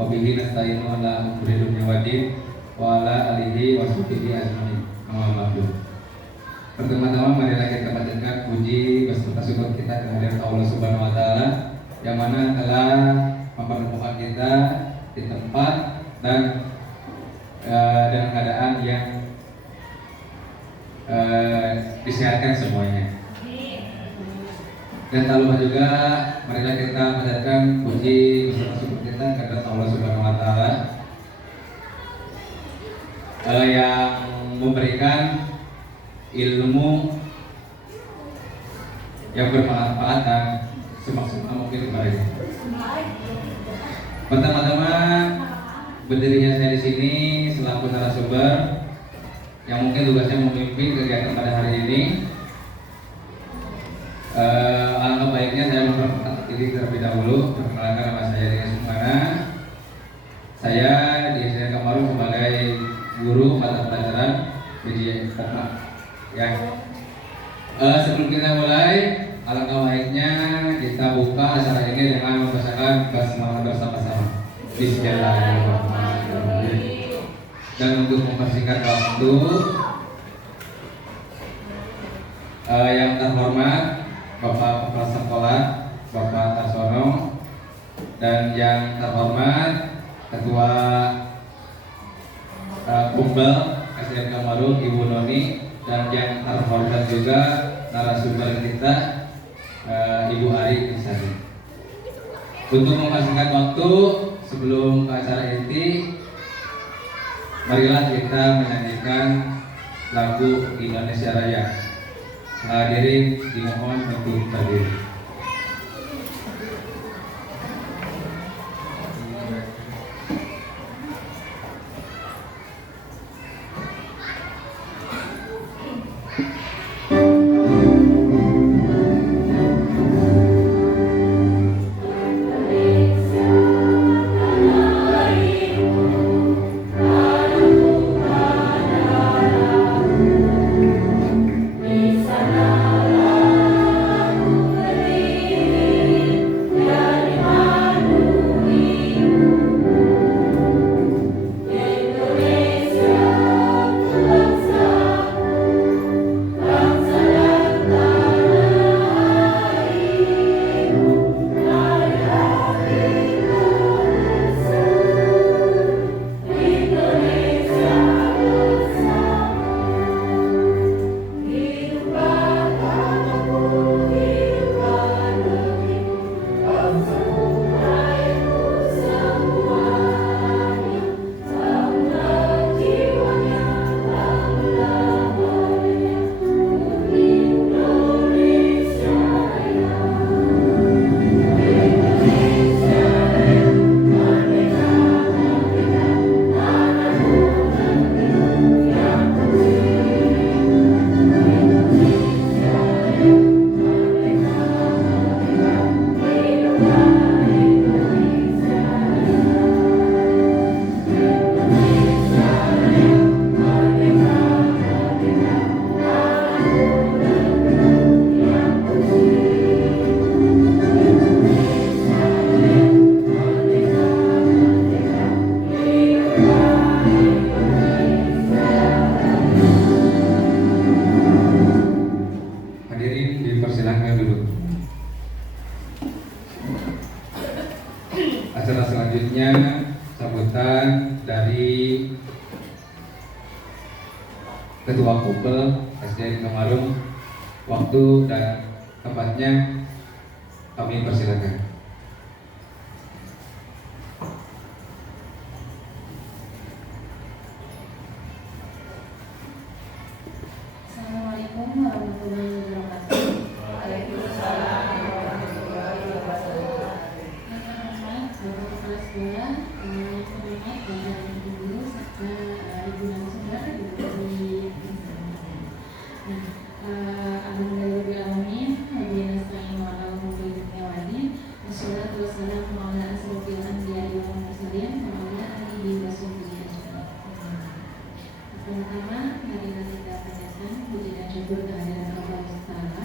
Wabihi nasta'inu ala umuri dunya waddin wa ala alihi wa sahbihi ajmain. Amma ba'du. Pertama-tama marilah kita panjatkan puji beserta syukur kita kehadirat Allah Subhanahu wa taala yang mana telah mempertemukan kita di tempat dan dalam keadaan yang disehatkan semuanya. Dan tak lupa juga marilah kita panjatkan puji beserta syukur kita kepada Allah Subhanahu wa taala yang memberikan ilmu yang bermanfaat dan semaksimal mungkin kepada kita. Pertama-tama berdirinya saya di sini selaku narasumber yang mungkin tugasnya memimpin kegiatan pada hari ini. Alangkah baiknya saya memperkenalkan diri terlebih dahulu. Perkenalkan nama saya Dias Sumana. Saya di SDN Kamaru sebagai guru mata pelajaran PJ Pokma. Ya. Sebelum kita mulai, alangkah baiknya kita buka acara ini dengan membacakan basmalah bersama-sama. Bismillahirrahmanirrahim. Dan untuk mempersingkat waktu, yang terhormat Bapak Kepala Sekolah Bapak Tarsono dan yang terhormat Ketua Kumbel SDN Kamaru Ibu Noni dan yang terhormat juga narasumber kita Ibu Ari Nisari. Untuk mempersingkat waktu sebelum ke acara inti, marilah kita menyanyikan lagu Indonesia Raya. Hadirin dimohon untuk berdiri. Acara selanjutnya sambutan dari Ketua Kumpul SDN Kamaru. Waktu dan tempatnya kami persilakan. Assalamualaikum warahmatullahi wabarakatuh. Waalaikumsalam warahmatullahi wabarakatuh. Yang terhormat Bapak Kepala Sekolah, yang terhormat Bapak Ibu Guru serta Ibu narasumber dari Alhamdulillahirabbil alamin, wabihi nasta'inu ala umuri dunya waddin, wassalatu wassalamu ala asrofil anbiya'i wal mursalin wa ala alihi wa sahbihi ajmain. Pertama, marilah kita panjatkan puji dan syukur kehadirat Allah Taala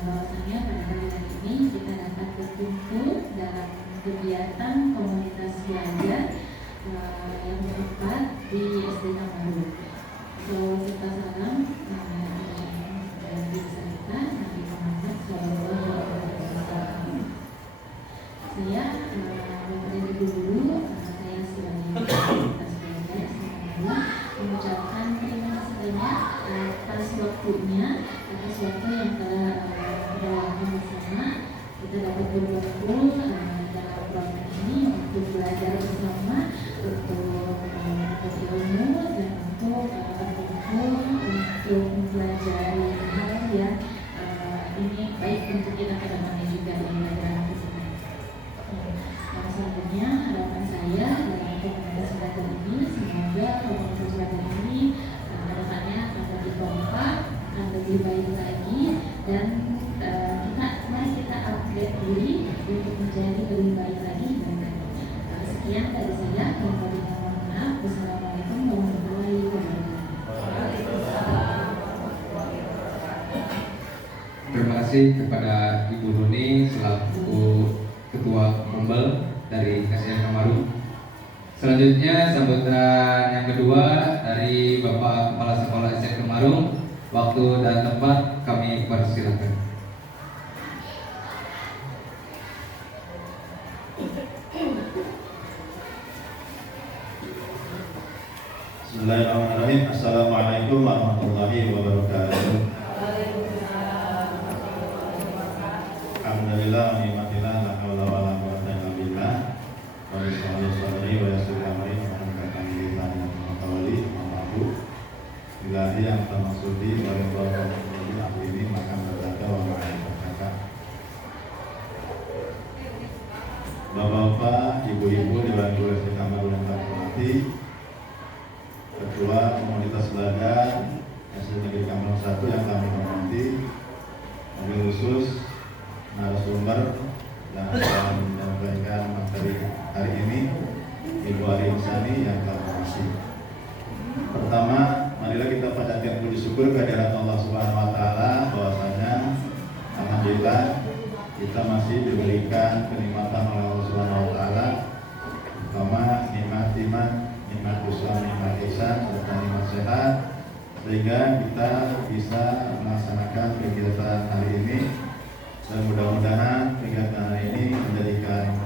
bahwasanya pada hari ini kita dapat berkumpul dalam kegiatan komunitas belajar atas keluarga semuanya, mengucapkan terima kasih banyak atas waktunya, atas waktu yang telah kita lakukan bersama. Kita dapat berkumpul dalam program ini untuk belajar bersama, untuk menuntut ilmu dan untuk berkumpul untuk mempelajari hal yang ini baik untuk kita ke depannya juga di pelajaran tersebut. Yang selanjutnya harapan saya dalam komunitas belajar ini, semoga komunitas belajar ini kedepannya akan lebih kompak, akan lebih baik lagi, dan mari kita upgrade diri untuk menjadi lebih baik lagi dan lagi. Sekian dari saya. Mohon maaf. Wassalamualaikum warahmatullahi wabarakatuh. Terima kasih kepada Ibu Nuni selaku Ketua Umbel dari KSDN Kamaru. Selanjutnya sambutan yang kedua dari Bapak Kepala Sekolah SDN Kamaru. Waktu dan tempat kami persilakan. Bismillahirrahmanirrahim. Assalamualaikum warahmatullahi wabarakatuh. Alhamdulillah nikmatillah la haula wala quwwata illa billah. Wa sallallahu alaihi wa sallam wa barakatuh lillahi wa tawali ma'ahu. Ilahi yang termaksudi wa ridha ini maka berkata wa ma'aikata. Bapak-bapak, ibu-ibu Dewan Guru SD Kamaru yang kami hormati, Ketua Komunitas Belajar SD Negeri Kamaru 1 yang kami hormati, mobil khusus narasumber yang akan menyampaikan materi hari ini, Ibu Ari Insani yang kami hormati. Pertama, marilah kita panjatkan puji syukur kehadirat Allah Subhanahu wa taala bahwasanya alhamdulillah kita masih diberikan kenikmatan oleh Allah Subhanahu wa taala, terutama nikmat iman, nikmat Islam, nikmat ihsan, serta nikmat sehat, sehingga kita bisa melaksanakan kegiatan hari ini. Dan mudah-mudahan kegiatan hari ini menjadikan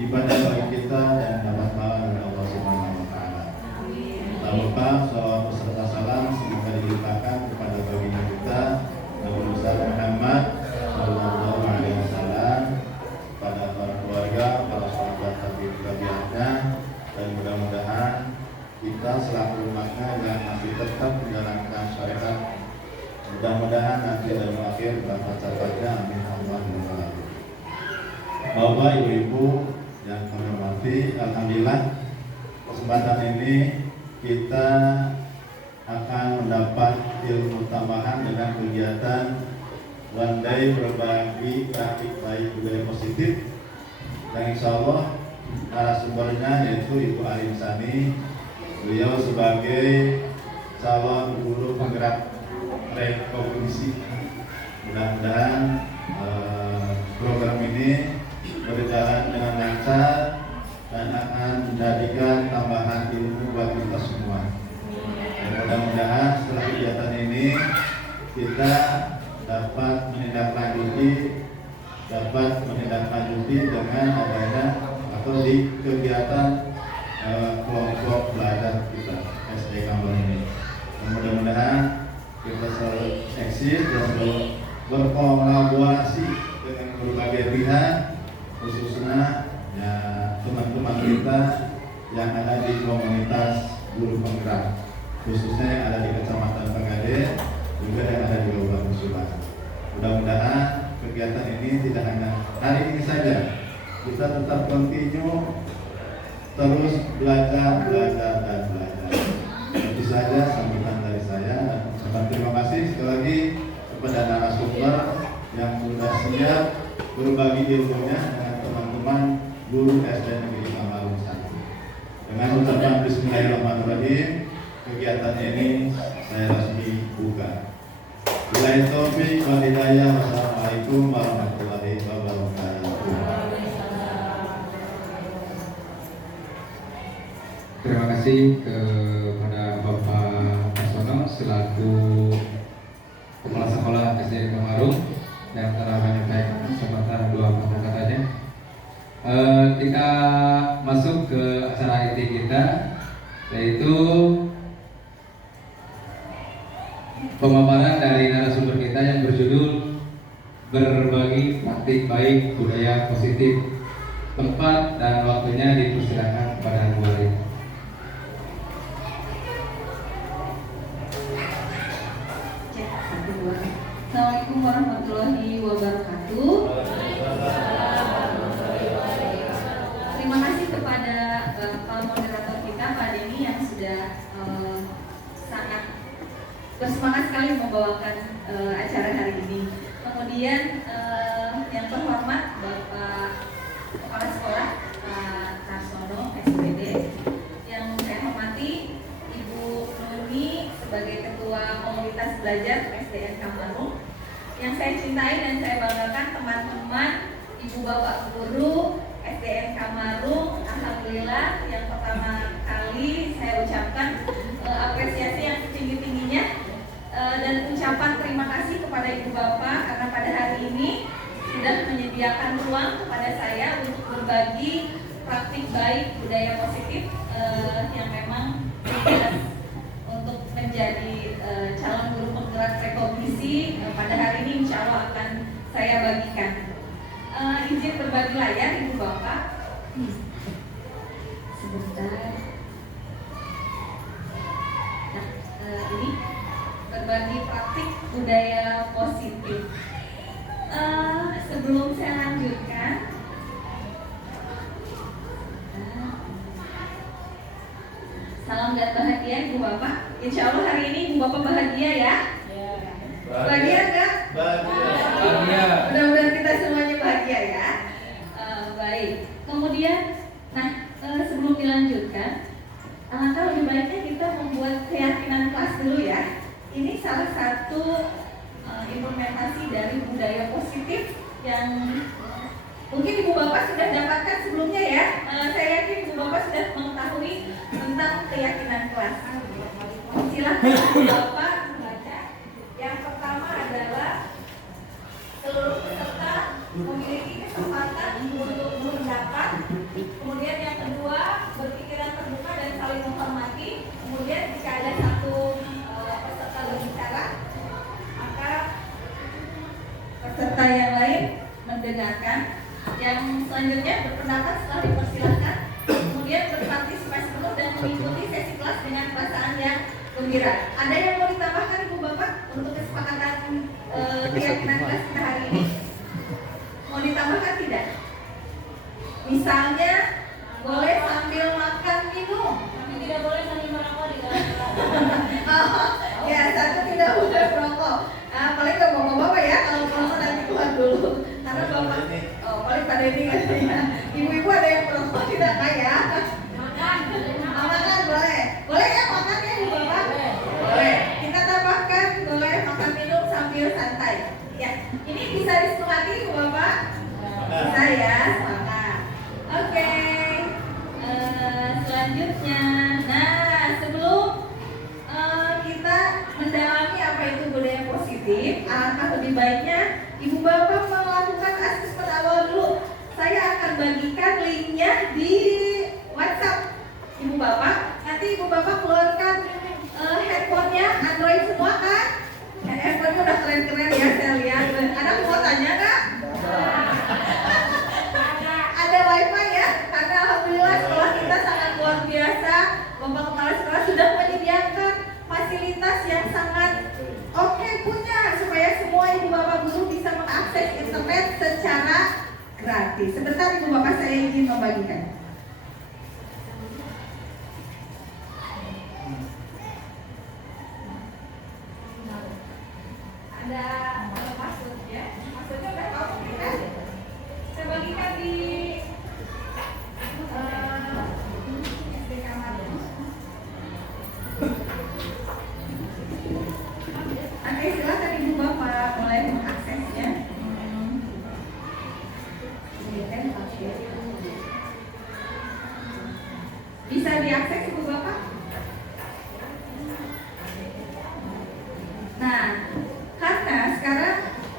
ibadah bagi kita dan dapat pahala dari Allah Subhanahu wa taala. Semoga salawat beserta salam semoga dilimpahkan kepada baginda kita Nabi Muhammad sallallahu alaihi wasallam, pada para keluarga, para sahabat tabi'innya, dan mudah-mudahan kita selaku umatnya yang masih tetap menjalankan syariat, mudah-mudahan nanti dalam akhir dapat capainya, amin Allahumma. Bapak, ibu-ibu yang kami hormati, alhamdulillah kesempatan ini kita akan mendapat ilmu tambahan dengan kegiatan One Day berbagi praktik baik budaya positif, yang insya Allah narasumbernya yaitu Ibu Ari Insani. Beliau sebagai calon guru penggerak rekognisi. Mudah-mudahan program ini berjalan dengan lancar dan akan menjadikan tambahan ilmu buat kita semua. Dan mudah-mudahan setelah kegiatan ini kita dapat menindaklanjuti dengan adanya atau di kegiatan kelompok belajar kita SD Kamaru ini. Dan mudah-mudahan kita selalu eksis dan selalu berkolaborasi dengan berbagai pihak, khususnya ya teman-teman kita yang ada di komunitas guru penggerak, khususnya yang ada di Kecamatan Pengade, juga yang ada di Kabupaten Subang. Mudah-mudahan kegiatan ini tidak hanya hari ini saja, kita tetap continue terus belajar. Itu saja sambutan dari saya, dan terima kasih sekali lagi kepada narasumber yang sudah siap berbagi ilmunya dengan teman-teman guru SD Negeri Kamaru 1. Dengan ucapan Bismillahirrahmanirrahim, kegiatan ini saya resmi buka. Billahi taufiq wal hidayah. Wassalamualaikum warahmatullahi wabarakatuh. Terima kasih kepada Bapak Personal selaku Kepala Sekolah SDN Kamaru yang telah menyampaikan kesempatan 2 kata-katanya. Kita masuk ke acara inti kita, yaitu pemaparan dari narasumber kita yang berjudul Berbagi Praktik Baik Budaya Positif. Tempat dan waktunya dipersilakan kepada Bu Ari. Assalamualaikum warahmatullahi wabarakatuh. Terima kasih kepada Pak moderator kita Pak Denny yang sudah sangat bersemangat sekali membawakan acara hari ini. Kemudian yang terhormat Bapak Kepala Sekolah Pak Tarsono SPD, yang saya hormati Ibu Nuni sebagai Ketua Komunitas Belajar SDN Kamarung, yang saya cintai dan saya banggakan teman-teman Ibu Bapak Guru SDN Kamarung. Alhamdulillah yang pertama kali saya ucapkan apresiasi yang tinggi-tingginya dan ucapan terima kasih kepada Ibu Bapak karena pada hari ini sudah menyediakan ruang kepada saya untuk berbagi praktik baik budaya positif yang memang untuk menjadi calon guru penggerak rekognisi pada hari ini insya Allah akan saya bagikan. Izin berbagi layar Ibu Bapak. Sebentar. Nah, ini berbagi praktik budaya positif. Sebelum saya lanjutkan, salam dan bahagia Ibu Bapak. Insya Allah hari ini Ibu Bapak bahagia ya? Bahagia enggak? Bahagia. Mudah-mudahan kita semuanya bahagia ya. Baik. Kemudian, sebelum dilanjutkan, alangkah lebih baiknya kita membuat keyakinan kelas dulu ya. Ini salah satu implementasi dari budaya positif yang mungkin Ibu Bapak sudah dapatkan sebelumnya ya. Saya yakin Ibu Bapak sudah mengetahui tentang keyakinan kelas. Silakan Ibu Bapak baca. Yang pertama adalah seluruh peserta memiliki kesempatan untuk berpendapat. Kemudian yang kedua, berpikiran terbuka dan saling menghormati. Kemudian jika ada satu peserta berbicara, maka peserta yang lain mendengarkan. Yang selanjutnya berpendapat setelah dipersilahkan. Kemudian berpartisipasi penuh dan mengikuti sesi kelas dengan perasaan yang gembira. Ada yang mau ditambahkan Ibu Bapak untuk kesepakatan keyakinan kelas kita hari ini? Mau ditambahkan tidak? Misalnya boleh sambil makan minum. Tapi tidak boleh sambil merokok di dalam kelas. Ya, satu tidak boleh merokok. Paling ke bapak-bapak ya, kalau merokok nanti keluar dulu. Karena bapak, paling pada ini katanya. Ibu-ibu ada yang merokok tidak kaya? Makan. Makan boleh. Boleh ya makan ya Ibu Bapak? Boleh. Kita tambahkan boleh makan minum sambil santai. Ya, ini bisa disepakati Ibu Bapak? Bisa ya, semangat. Oke. Selanjutnya, sebelum kita mendalami apa itu budaya positif, alangkah lebih baiknya Ibu Bapak melakukan asesmen awal dulu. Saya akan bagikan linknya di WhatsApp Ibu Bapak. Nanti Ibu Bapak keluarkan handphonenya Android semua kan? Handphonenya udah keren-keren ya saya lihat. Ada mau tanya nggak? Ada wifi ya? Karena alhamdulillah sekolah kita sangat luar biasa. Bapak Kepala Sekolah sudah menyediakan fasilitas yang sangat oke punya supaya semua Ibu Bapak guru bisa mengakses internet secara gratis. Sebentar Ibu Bapak saya ingin membagikan. Ada password ya? Passwordnya udah tahu kan? Saya bagikan di SD Kamarung. Oke, silakan Ibu Bapak mulai mengaksesnya. Bisa diakses Ibu Bapak? Nah, karena sekarang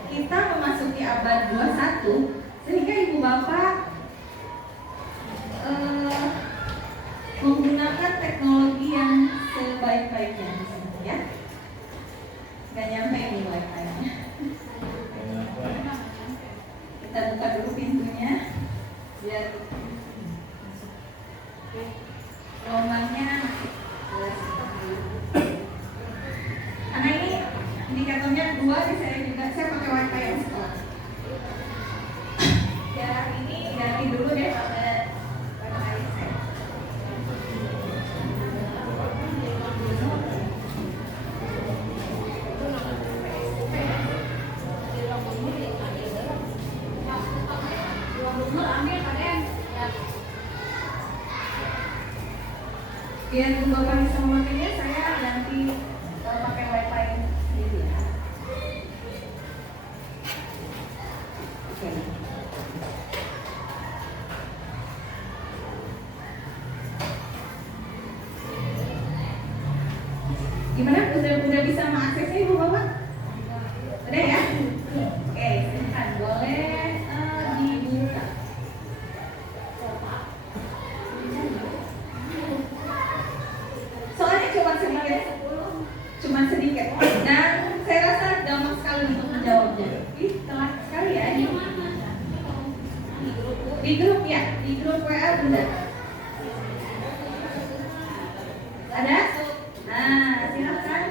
kita memasuki abad 21, sehingga Ibu Bapak menggunakan teknologi yang sebaik-baiknya di sana ya. Gak nyampe ini wifi-nya. Kita buka dulu pintunya biar gelombangnya karena ini indikatornya 2 di saya juga, saya pakai wifi yang sekolah. Jarak ini ganti dulu deh pakai wifi saya. Biar Bapak bisa memakainya, saya ganti pakai wifi sendiri ya. Oke. Gimana? Udah bisa mengaksesnya Ibu Bapak? Udah ya? Oke, silakan boleh dibuka. Soalnya cuma sedikit, dan saya rasa gampang sekali untuk menjawabnya. Ih, telat sekali ya ini. Di grup ya, di grup WA Bunda. Ada? Nah, silakan.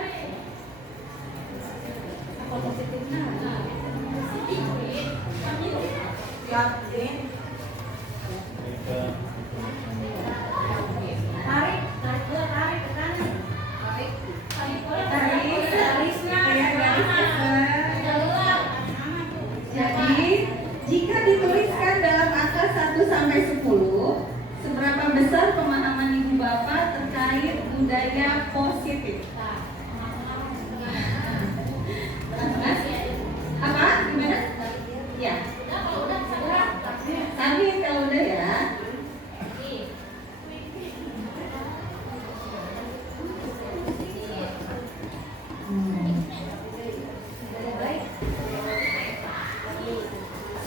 Jadi, jika dituliskan dalam angka 1 sampai 10, seberapa besar pemahaman Ibu Bapak terkait budaya positif? Apa? Gimana? Ya. Tapi kalau udah ya.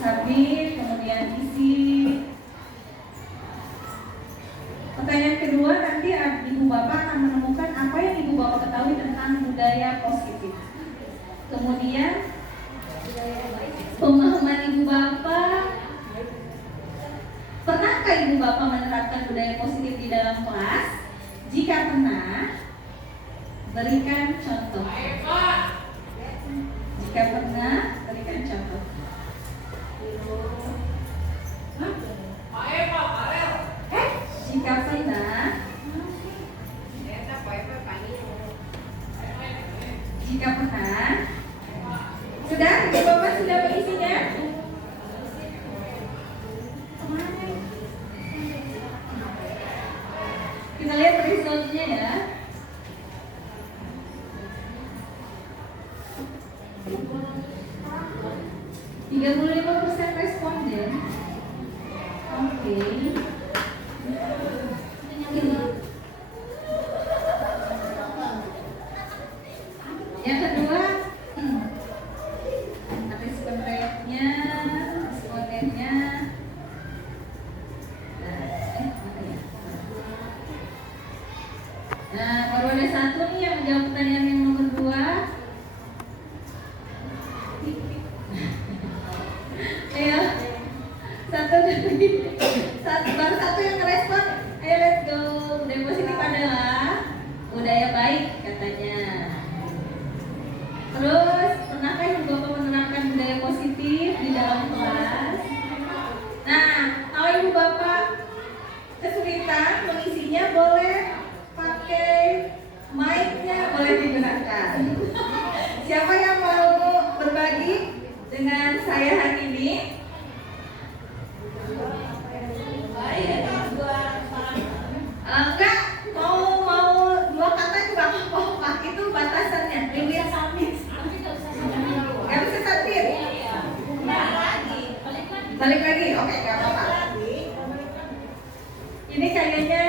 Sabit, kemudian isi. Pertanyaan kedua, nanti Ibu Bapak akan menemukan apa yang Ibu Bapak ketahui tentang budaya positif. Kemudian pemahaman Ibu Bapak, pernahkah Ibu Bapak menerapkan budaya positif di dalam kelas? Jika pernah, berikan contoh. Jika pernah, berikan contoh. Jika pernah, sudah, Ibu Bapak sudah mengisinya? Kemana? Kita lihat resultnya ya. %35 responden. Oke. Yang kedua, respon rate-nya, respondennya. Nah, baru ada satu nih yang menjawab pertanyaan yang nomor 2. Ayo, baru satu yang ngerespon. Ayo, let's go. Budaya positif adalah budaya baik katanya. Terus, pernahkah Ibu Bapak menerapkan budaya positif di dalam kelas? Nah, kalau Ibu Bapak kesulitan mengisinya, boleh pakai mic-nya, boleh digunakan. Siapa yang mau berbagi dengan saya hari ini? Enggak, mau 2 kata juga apa-apa, itu batasannya. Limit sambil. Gak bisa sambil. Balik lagi, oke, gak apa-apa. Ini kayaknya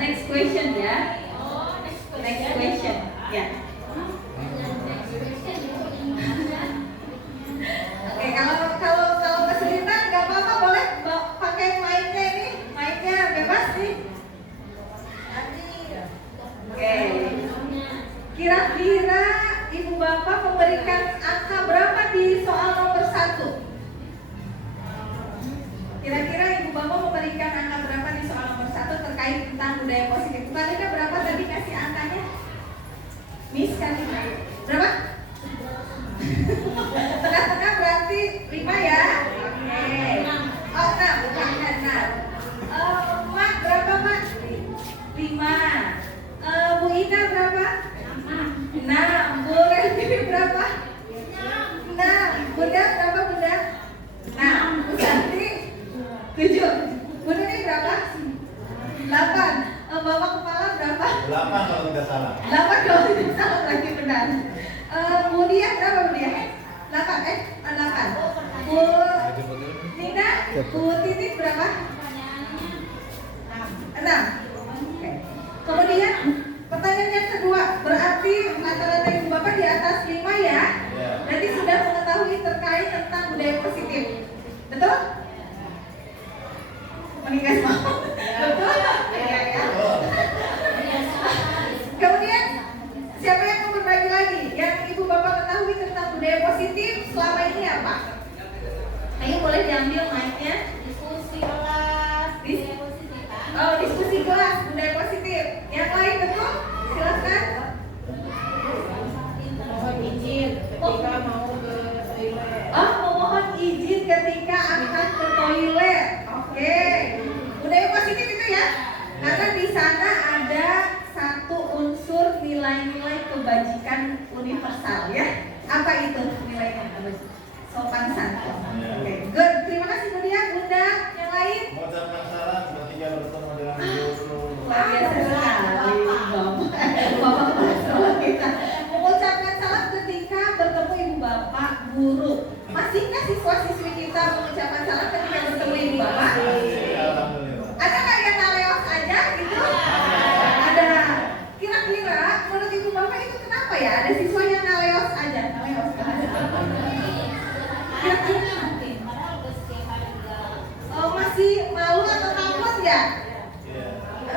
next question ya. Next question, ya. Oke, kalau kesulitan nggak apa-apa, boleh pakai mic-nya ini, mic budaya positif. Kalina berapa tadi kasih angkanya? Miss Kalina berapa? Tengah-tengah berarti 5 ya? Oke. Oh 6, bukan 6. Mak berapa Mak? 5. Bu Ina berapa? 6. Bu Renti berapa? 6. Bunda berapa Bunda? 6. Bu Santi 7. Bunda ini berapa? 8. Bapak kepala berapa? 8 kalau tidak salah. 8 kalau tidak salah berarti benar. Bu Dia berapa Bu Dia? 8 8. Bu Nina, Bu Titik berapa? 6. Oke. Kemudian pertanyaan yang kedua, berarti rata-rata ibu bapak di atas 5 ya? Berarti sudah mengetahui terkait tentang budaya positif. Betul? Meninggal mau? Betul? Ya, ya. Kemudian siapa yang mau berbagi lagi? Yang ibu bapak ketahui tentang budaya positif selama ini apa? Ayo boleh diambil mic-nya. Diskusi kelas budaya positif kan? Oh, diskusi kelas budaya positif. Yang lain betul? Silakan. Mohon izin ketika mau ke toilet. Oh, memohon izin ketika akan ke toilet. Oke. Budaya positif itu ya. Karena di sana ada satu unsur nilai-nilai kebajikan universal ya. Apa itu nilainya? Sopan santun. Oke, good. Terima kasih Bunda. Bunda, yang lain? Mengucapkan salam ketika bertemu dengan guru. Luar biasa sekali, Bapak kepala sekolah kita. Mengucapkan salam ketika bertemu ibu bapak guru. Masihkah siswa-siswi kita mengucapkan salam ketika bertemu ibu bapak? Alhamdulillah. Ada nggak yang naleos aja gitu? Ada. Kira-kira menurut ibu bapak itu kenapa ya? Ada siswa yang naleos aja, naleos. Kira-kira Mungkin padahal udah setiap hari di dalam. masih malu atau takut ya? Iya.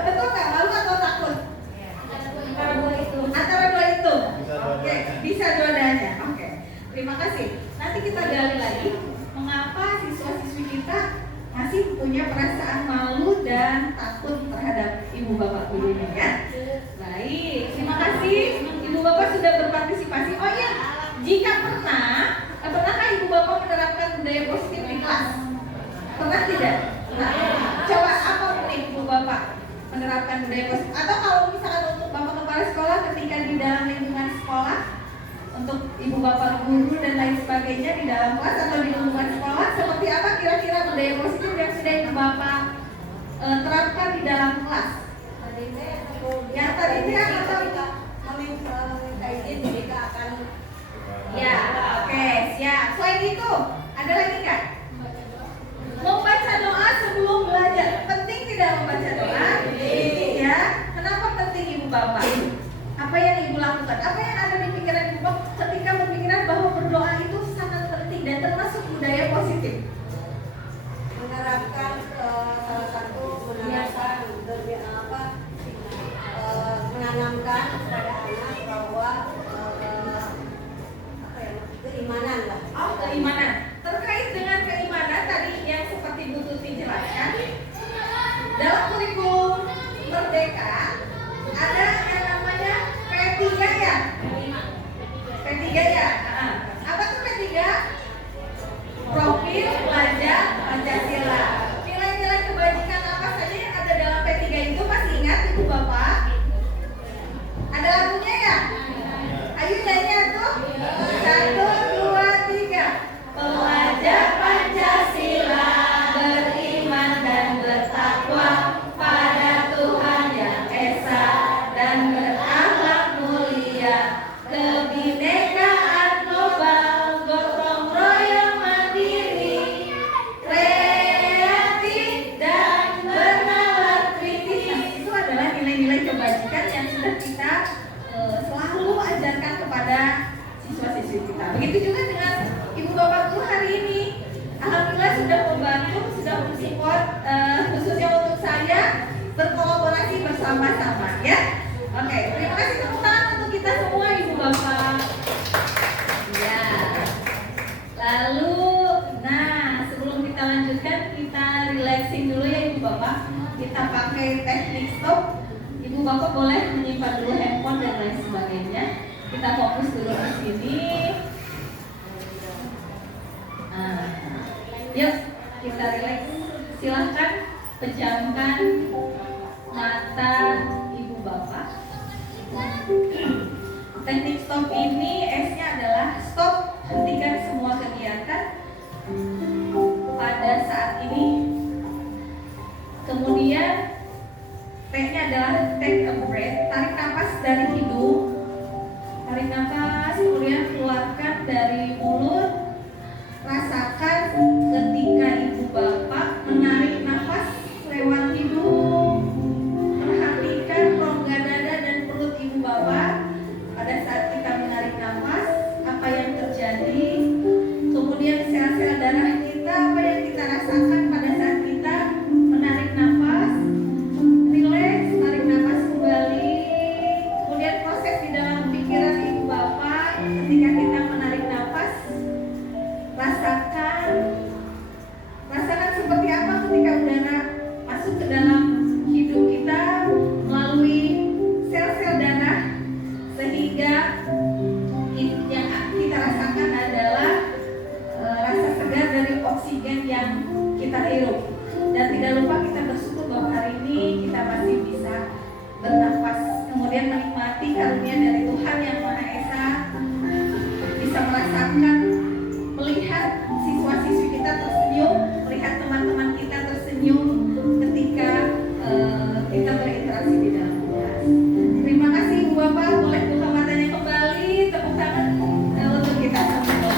Betul nggak? Malu atau takut? Antara dua itu. Antara dua itu. Bisa Oke, dua-duanya. bisa dua-duanya. Oke. Terima kasih. Nanti kita gali lagi mengapa siswa-siswi kita masih punya perasaan malu dan takut terhadap ibu bapak gurunya ya. Baik, terima kasih. Ibu bapak sudah berpartisipasi. Oh iya, jika pernahkah ibu bapak menerapkan budaya positif di kelas? Pernah tidak? Nah, coba apa nih ibu bapak menerapkan budaya positif? Atau kalau misalkan untuk bapak kepala sekolah ketika di dalam lingkungan sekolah, untuk ibu bapak guru dan lain sebagainya di dalam kelas atau di lingkungan sekolah, seperti apa kira-kira budaya positif yang sudah ibu bapak terapkan di dalam kelas? Yang tadi dia atau meminta izin jika akan ya, oke, siap. Selain itu, ada lagi nggak? Membaca doa sebelum belajar. Penting tidak membaca doa? Penting ya. Kenapa penting ibu bapak? Apa yang ibu lakukan? Apa yang ada di pikiran ibu bapak ketika berpikiran bahwa berdoa itu sangat penting dan termasuk budaya positif? Menerapkan salah satu menerapkan menanamkan kepada anak bahwa keimanan lah. Oh, keimanan. Terkait dengan keimanan tadi yang seperti Bu Tuti jelaskan, dalam kurikulum Merdeka ada yang namanya P3 ya? P3 ya? Apa tuh P3? Profil Pelajar Pancasila. Nilai-nilai kebajikan apa saja yang ada dalam P3 itu masih ingat Ibu Bapak? Ada lagunya ya? Ayo nyanyi tuh. 1, 2, 3. Pelajar Pancasila beriman dan bertakwa pada Tuhan Yang Esa dan berakhlak mulia, kebinekaan global, gotong royong mandiri, kreatif dan bernalar kritis. Itu adalah nilai-nilai kebajikan yang sudah kita selalu ajarkan kepada siswa-siswi kita. Begitu juga dengan ibu bapak guru hari ini. Alhamdulillah sudah membantu, sudah mensupport khususnya untuk saya berkolaborasi bersama-sama ya. Oke, terima kasih tepuk tangan untuk kita semua ibu bapak. Ya. Lalu, nah sebelum kita lanjutkan kita relaxing dulu ya ibu Ibu Bapak kita pakai teknik stop. Ibu Bapak boleh menyimpan dulu handphone dan lain sebagainya. Kita fokus dulu di sini. Nah, yuk kita relax. Silahkan pejamkan mata Ibu Bapak. Teknik stop ini S-nya adalah stop, hentikan semua kegiatan pada saat ini. Kemudian T-nya adalah take a breath, tarik nafas dari hidung, tarik nafas, kemudian keluarkan dari mulut. Rasakan ketika Ibu Bapak menarik nafas lewat hidung. Perhatikan rongga dada dan perut Ibu Bapak pada saat kita menarik nafas, apa yang terjadi. Kemudian sel-sel darah kita, apa yang kita rasakan pada saat kita menarik nafas. Relax, tarik nafas kembali. Kemudian proses di dalam pikiran Ibu Bapak ketika kita menarik nafas. Rasakan seperti apa ketika udara masuk ke dalam hidung kita melalui sel-sel darah, sehingga yang kita rasakan adalah rasa segar dari oksigen yang kita hirup. Dan tidak lupa kita bersyukur bahwa hari ini kita masih bisa bernafas, kemudian menikmati karunia dari Tuhan yang Maha Esa, bisa merasakan, melihat siswa-siswi kita tersenyum, melihat teman-teman kita tersenyum ketika kita berinteraksi di dalam kelas. Terima kasih Ibu Bapak, boleh buka matanya kembali, tepuk tangan untuk kita semua.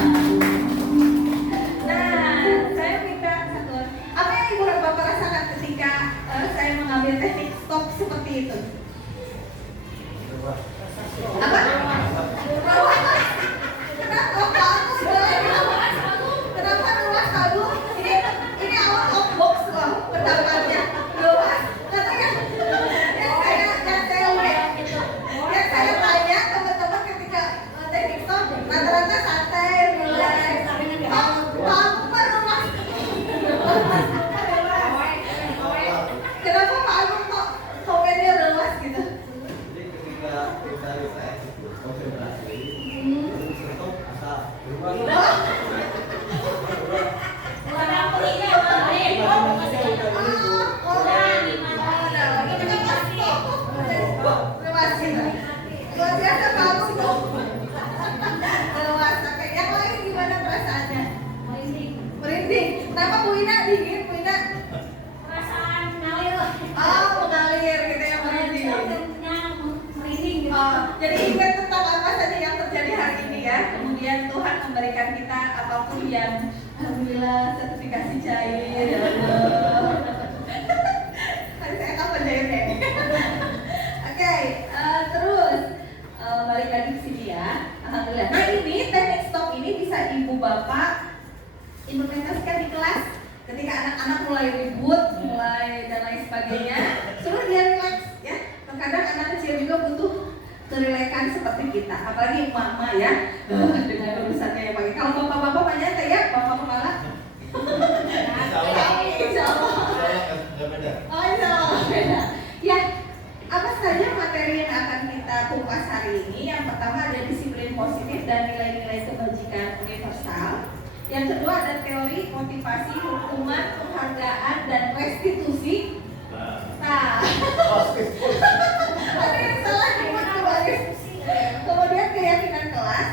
Nah, saya minta satu, apa yang Ibu Bapak rasakan ketika saya mengambil teknik stop seperti itu? Apa? Kenapa bagus banget? Kenapa luas bagus? Ini out of box loh pendapatnya. Luas. Katanya yang saya tanya teman-teman ketika teknik stop rata-rata santai, relax. Kamu luas. Kenapa Pak Agung kok komennya luas gitu? Jadi ketika kita relax, konsentrasi, stop asal berubah. Luar biasa bagus dong. Luas. Oke, yang lain gimana perasaannya? Merinding. Kenapa Bu Ina dingin? Bu Ina? Oh, mengalir gitu ya, merinding. Oh, jadi ingat tentang apa saja yang terjadi hari ini ya. Kemudian Tuhan memberikan kita apapun yang alhamdulillah sertifikasi cair. Ya Allah. Tadi saya kapan cairnya? Oke, terus balik lagi ke sini ya. Alhamdulillah. Nah ini teknik stop ini bisa Ibu Bapak implementasikan di kelas. Ketika anak-anak mulai ribut, mulai dan lain sebagainya, suruh dia relax ya. Terkadang anak kecil juga butuh kerelakan seperti kita, apalagi mama ya, dengan urusannya yang pagi. Kalau bapak-bapak banyak ya, bapak kepala. Insya Allah. Oh insya Allah beda. Ya, apa saja materi yang akan kita kupas hari ini? Yang pertama ada disiplin positif dan nilai-nilai kebajikan universal. Yang kedua ada teori, motivasi, hukuman, penghargaan, dan restitusi. Nah, ada yang salah kemudian keyakinan kelas,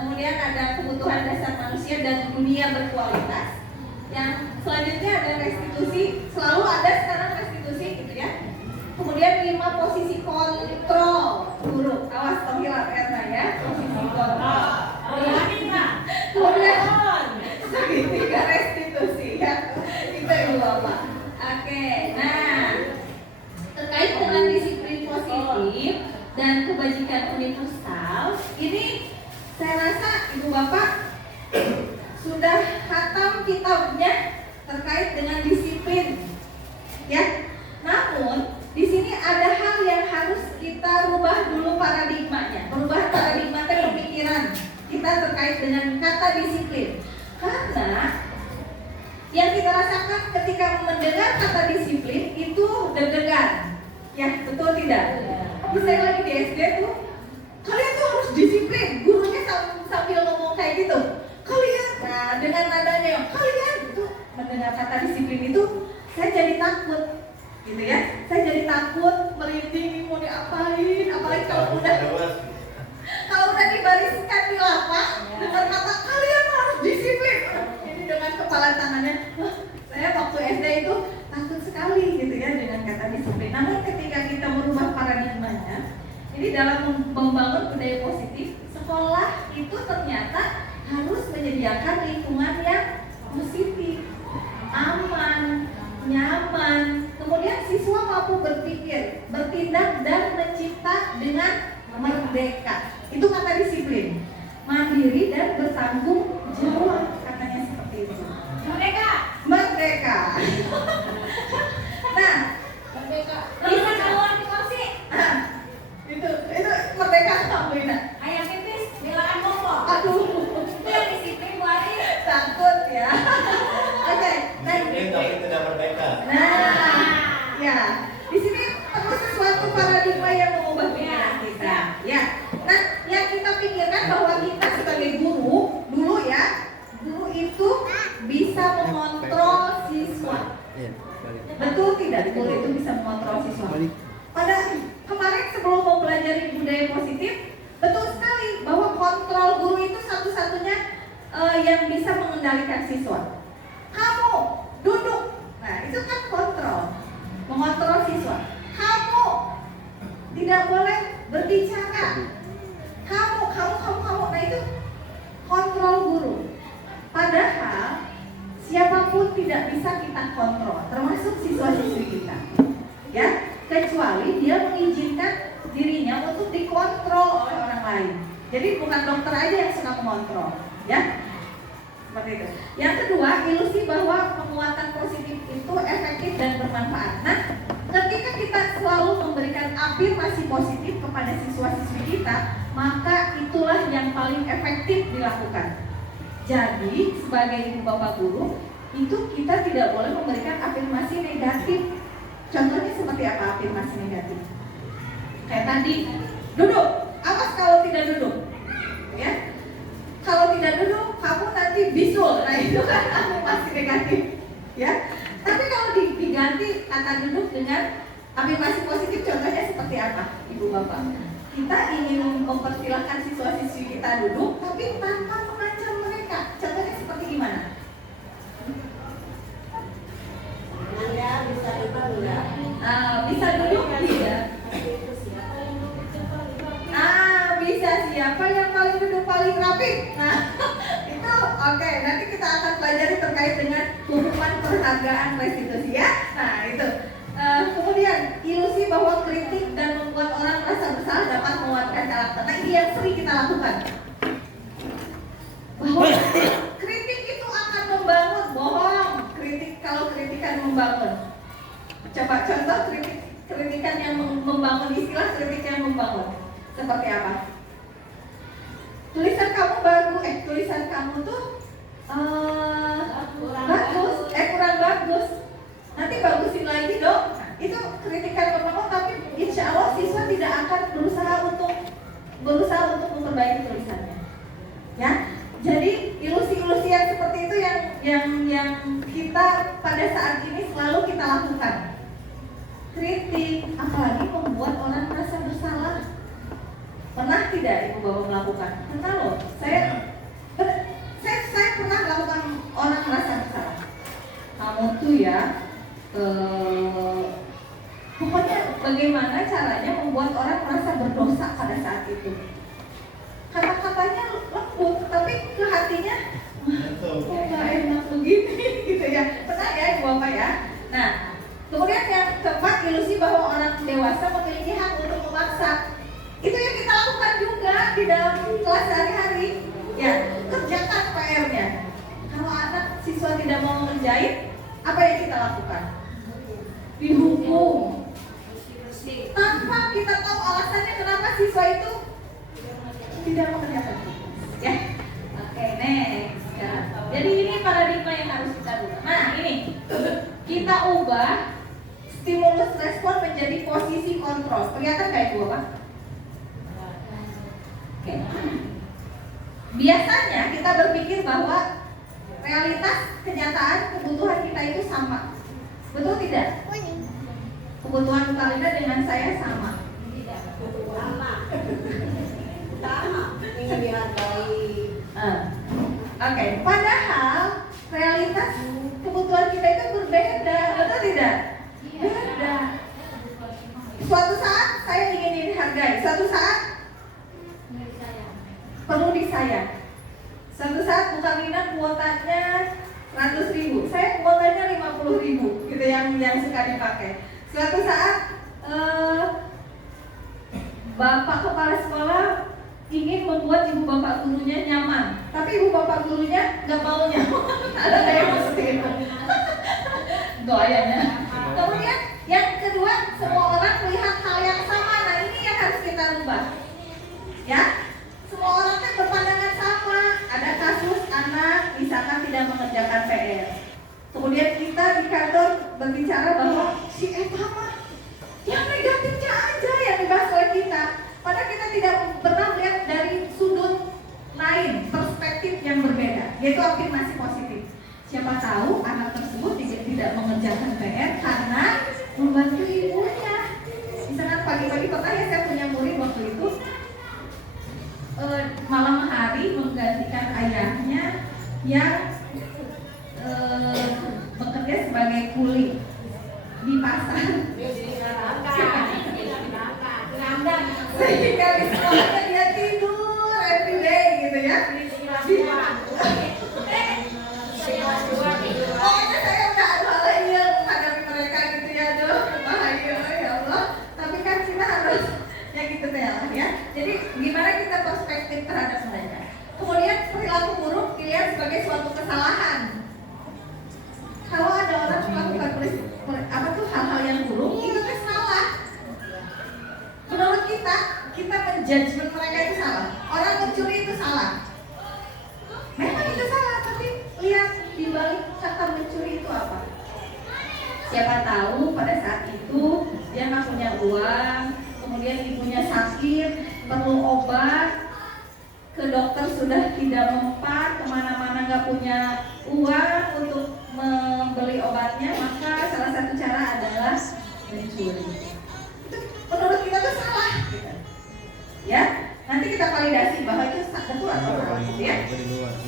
kemudian ada kebutuhan dasar manusia dan dunia berkualitas. Yang selanjutnya ada restitusi, selalu ada sekarang restitusi gitu ya. Kemudian 5 posisi kontrol guru, awas toh hilap ya, posisi kontrol. Kemudian segitiga restitusi ya, itu Ibu Bapak. Oke, nah terkait dengan disiplin positif dan kebajikan universal, ini saya rasa Ibu Bapak sudah hatam kitabnya terkait dengan disiplin, ya. Namun di sini ada hal yang harus kita rubah dulu paradigmanya, merubah paradigma pemikiran kita terkait dengan kata disiplin, karena yang kita kita rasakan ketika mendengar kata disiplin itu deg-degan. Ya, betul tidak? Tapi saya lagi di SD tuh, kalian tuh harus disiplin. Gurunya sambil ngomong kayak gitu. Kalian, nah dengan nadanya yang kalian itu mendengar kata disiplin itu, saya jadi takut, gitu ya. Saya jadi takut, merinding, mau diapain, apalagi kalau udah dibariskan di lapak dengan kata kalian harus disiplin. Jadi dengan kepala tangannya, saya waktu SD itu takut sekali gitu ya dengan kata disiplin. Namun ketika kita merubah paradigmanya, ini dalam membangun budaya positif, sekolah itu ternyata harus menyediakan lingkungan yang positif, aman, nyaman. Kemudian siswa mampu berpikir, bertindak dan mencipta dengan merdeka. Itu kata disiplin. Mandiri dan bertanggung jawab, katanya seperti itu. Merdeka. Merdeka. Nah, Merdeka. bisa keluar di kursi. Itu merdeka kamu Ina. Ayam pipis, bilangan bobo. Aduh, Itu yang disiplin Bu Ari. takut ya. Oke, Disiplin tapi tidak merdeka. nah, ya, di sini perlu sesuatu paradigma yang mengubah pikiran kita. Ya, nah, yang kita pikirkan bahwa kita sebagai guru dulu ya, guru itu bisa mengontrol siswa. Betul tidak? Guru itu bisa mengontrol siswa. Pada kemarin sebelum mempelajari budaya positif, betul sekali bahwa kontrol guru itu satu-satunya yang bisa mengendalikan siswa. Kamu duduk, nah itu kan kontrol, mengontrol siswa. Kamu tidak boleh berbicara. Kamu, nah itu kontrol guru. Padahal siapapun tidak bisa kita kontrol, termasuk siswa-siswi kita. Ya, kecuali dia mengizinkan dirinya untuk dikontrol oleh orang lain. Jadi bukan dokter aja yang suka mengontrol, ya. Seperti itu. Yang kedua, ilusi bahwa penguatan positif itu efektif dan bermanfaat. Nah, ketika kita selalu memberikan afirmasi positif kepada siswa-siswi kita, maka itulah yang paling efektif dilakukan. Jadi, sebagai ibu bapak guru, itu kita tidak boleh memberikan afirmasi negatif. Contohnya seperti apa afirmasi negatif? Kayak tadi, duduk. Awas kalau tidak duduk. Ya. Kalau tidak duduk, kamu nanti bisul. Nah, itu kan afirmasi negatif. Ya. Tapi kalau diganti kata duduk dengan afirmasi positif, contohnya seperti apa, Ibu Bapak? Kita ingin mempersilahkan siswa-siswi kita duduk, tapi tanpa mengancam mereka. Contohnya seperti gimana? Anda bisa duduk enggak? Bisa duduk tidak? Bisa siapa yang paling duduk paling rapi? Nah, itu oke. Nanti kita akan pelajari terkait dengan hukuman penghargaan restitusi ya. Nah, itu. Kemudian ilusi bahwa kritik dan membuat orang merasa bersalah dapat menguatkan karakter. Nah, ini yang sering kita lakukan. Bahwa kritik itu akan membangun, bohong. Kalau kritikan membangun. Coba contoh kritikan yang membangun, istilah kritik yang membangun. Seperti apa? Tulisan kamu tulisan kamu tuh kurang bagus. Nanti bagusin lagi dong. Nah, itu kritikan membangun, tapi insya Allah siswa tidak akan berusaha untuk memperbaiki tulisannya. Ya, jadi ilusi-ilusi yang seperti itu yang kita pada saat ini selalu kita lakukan. Kritik, apalagi membuat orang merasa bersalah. Pernah tidak Ibu Bapak melakukan? Pernah loh. Saya pernah melakukan orang merasa bersalah. Kamu tuh ya, pokoknya bagaimana caranya membuat orang merasa berdosa pada saat itu. Kata-katanya lembut, tapi ke hatinya kok nggak enak begini gitu ya. Pernah ya Ibu Bapak ya. Nah, kemudian yang keempat, ilusi bahwa orang dewasa memiliki hak untuk memaksa. Itu yang kita lakukan juga di dalam kelas sehari-hari. Ya, kerjakan PR-nya. Kalau anak siswa tidak mau mengerjain, apa yang kita lakukan? Dihukum. Tanpa kita tahu alasannya kenapa siswa itu tidak mengerjakan. Ya, oke, next. Ya. Jadi ini paradigma yang harus kita ubah. Nah ini kita ubah stimulus respon menjadi posisi kontrol. Kelihatan kayak gua Pak? Oke. Biasanya kita berpikir bahwa realitas kenyataan kebutuhan kita itu sama. Betul tidak? Kebutuhan Kalina dengan saya sama. Sama ingin dihargai. Oke, padahal realitas kebutuhan kita itu berbeda, betul tidak? Beda. Suatu saat saya ingin dihargai, suatu saat perlu disayang. Suatu saat Bu Kalina kuotanya 100.000, saya kuotanya 50.000, gitu yang suka dipakai. Suatu saat Bapak kepala sekolah ingin membuat ibu bapak gurunya nyaman, tapi ibu bapak gurunya nggak mau nyaman. Ada kayak seperti itu. Doanya. Kemudian yang kedua, semua orang melihat hal yang sama. Nah ini yang harus kita rubah. Ya, semua orang kan berpandangan sama. Ada kasus anak misalkan tidak mengerjakan PR. Kemudian kita di kantor berbicara bahwa si Eva mah yang negatifnya aja yang dibahas oleh kita. Padahal kita tidak pernah melihat dari sudut lain, perspektif yang berbeda, yaitu afirmasi positif. Siapa tahu anak tersebut tidak mengerjakan PR karena membantu ibunya. Misalkan pagi-pagi pernah ya saya punya murid waktu itu malam hari menggantikan ayahnya yang bekerja sebagai kuli di pasar. Sehingga di sekolahnya dia tidur every day gitu ya. Pokoknya saya udah bahaya menghadapi mereka gitu ya, aduh bahaya ya Allah. Tapi kan kita harus ya gitu ya. Jadi gimana kita perspektif terhadap mereka. Kemudian perilaku buruk dilihat sebagai suatu kesalahan. Kalau ada orang melakukan hal-hal yang buruk, itu kan salah. Menurut kita menjudgment mereka itu salah. Orang mencuri itu salah. Memang itu salah, tapi lihat di balik kata mencuri itu apa? Siapa tahu pada saat itu dia nggak punya uang, kemudian ibunya sakit, perlu obat, ke dokter sudah tidak mempan, kemana-mana nggak punya uang untuk membeli obatnya, maka salah satu cara adalah mencuri. Itu menurut kita itu salah, gitu. Ya, nanti kita validasi bahwa itu betul atau salah, gitu ya.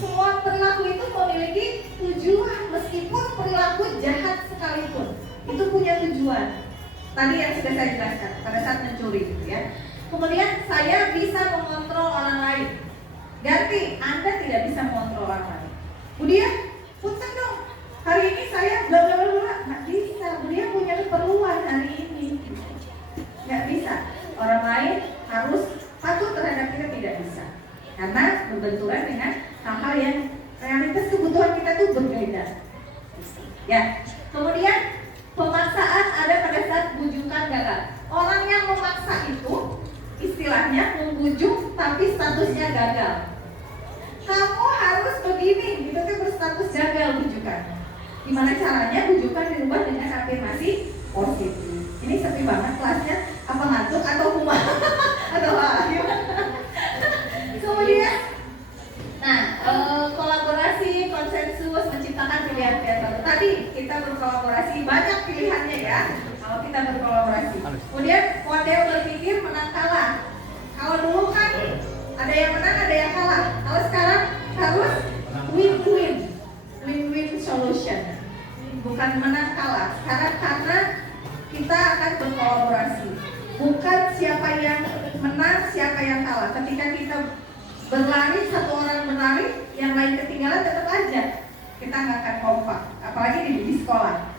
Semua perilaku itu memiliki tujuan, meskipun perilaku jahat sekalipun, itu punya tujuan. Tadi yang sudah saya jelaskan pada saat mencuri, gitu ya. Kemudian saya bisa mengontrol orang lain. Ganti, Anda tidak bisa mengontrol orang lain. Budia, punten dong. Hari ini saya bla bla bla, nggak bisa. Budia punya keperluan hari ini, nggak bisa. Orang lain harus patuh terhadap kita, tidak bisa. Karena berbenturan dengan hal-hal yang realitas kebutuhan kita tuh berbeda. Ya. Kemudian pemaksaan ada pada saat bujukan gagal. Orang yang memaksa itu istilahnya membujuk tapi statusnya gagal. Kamu harus begini, gitu kan berstatus gagal bujukannya. Gimana caranya bujukan dirubah dengan afirmasi positif. Ini sepi banget kelasnya, apa ngantuk atau kumat atau apa? Kemudian, kolaborasi, konsensus, menciptakan pilihan-pilihan baru. Tadi kita berkolaborasi, banyak pilihannya ya. Kalau kita berkolaborasi. Kemudian model berpikir menang kalah. Kalau dulu kan ada yang menang, ada yang kalah. Kalau sekarang harus win-win solution. Bukan menang kalah. Sekarang karena kita akan berkolaborasi. Bukan siapa yang menang, siapa yang kalah. Ketika kita berlari, satu orang berlari, yang lain ketinggalan, tetap aja kita nggak akan kompak. Apalagi di sekolah.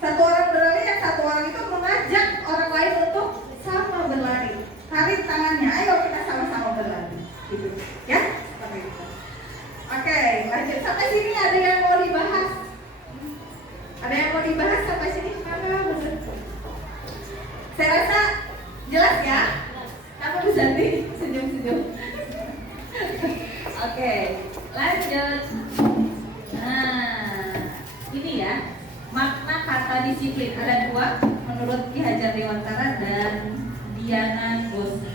Satu orang berlari, yang satu orang itu mengajak orang lain untuk sama berlari. Tarik tangannya, ayo kita sama-sama berlari. Gitu. Ya, seperti itu. Oke, lanjut sampai sini. Ada yang mau dibahas? Ada yang mau dibahas sampai sini? Saya rasa jelas ya. Kamu bisa senyum-senyum. Oke, lanjut. Nah, disiplin. Ada dua menurut Ki Hajar Dewantara dan Diana Gosi.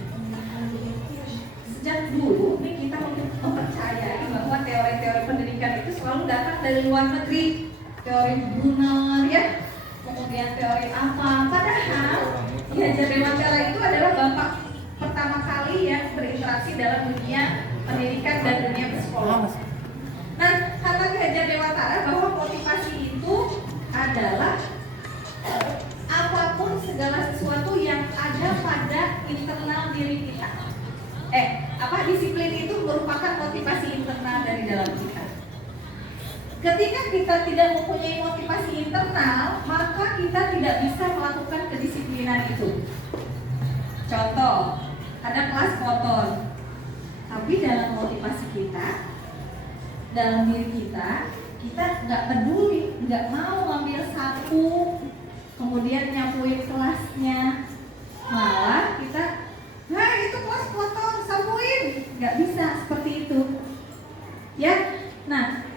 Sejak dulu nih kita mempercayai bahwa teori-teori pendidikan itu selalu datang dari luar negeri. Teori Brunner ya, kemudian teori apa. Padahal Ki Hajar Dewantara itu adalah bapak pertama kali yang berinteraksi dalam dunia pendidikan dan dunia psikologi. Nah, kata Ki Hajar Dewantara bahwa motivasi itu adalah apapun segala sesuatu yang ada pada internal diri kita. Disiplin itu merupakan motivasi internal dari dalam kita. Ketika kita tidak mempunyai motivasi internal, maka kita tidak bisa melakukan kedisiplinan itu. Contoh, ada kelas kotor, tapi dalam motivasi kita, dalam diri kita nggak peduli, nggak mau ngambil sapu, kemudian nyapuin kelasnya, malah kita, nah itu kelas kotor, sapuin, nggak bisa seperti itu, ya. Nah,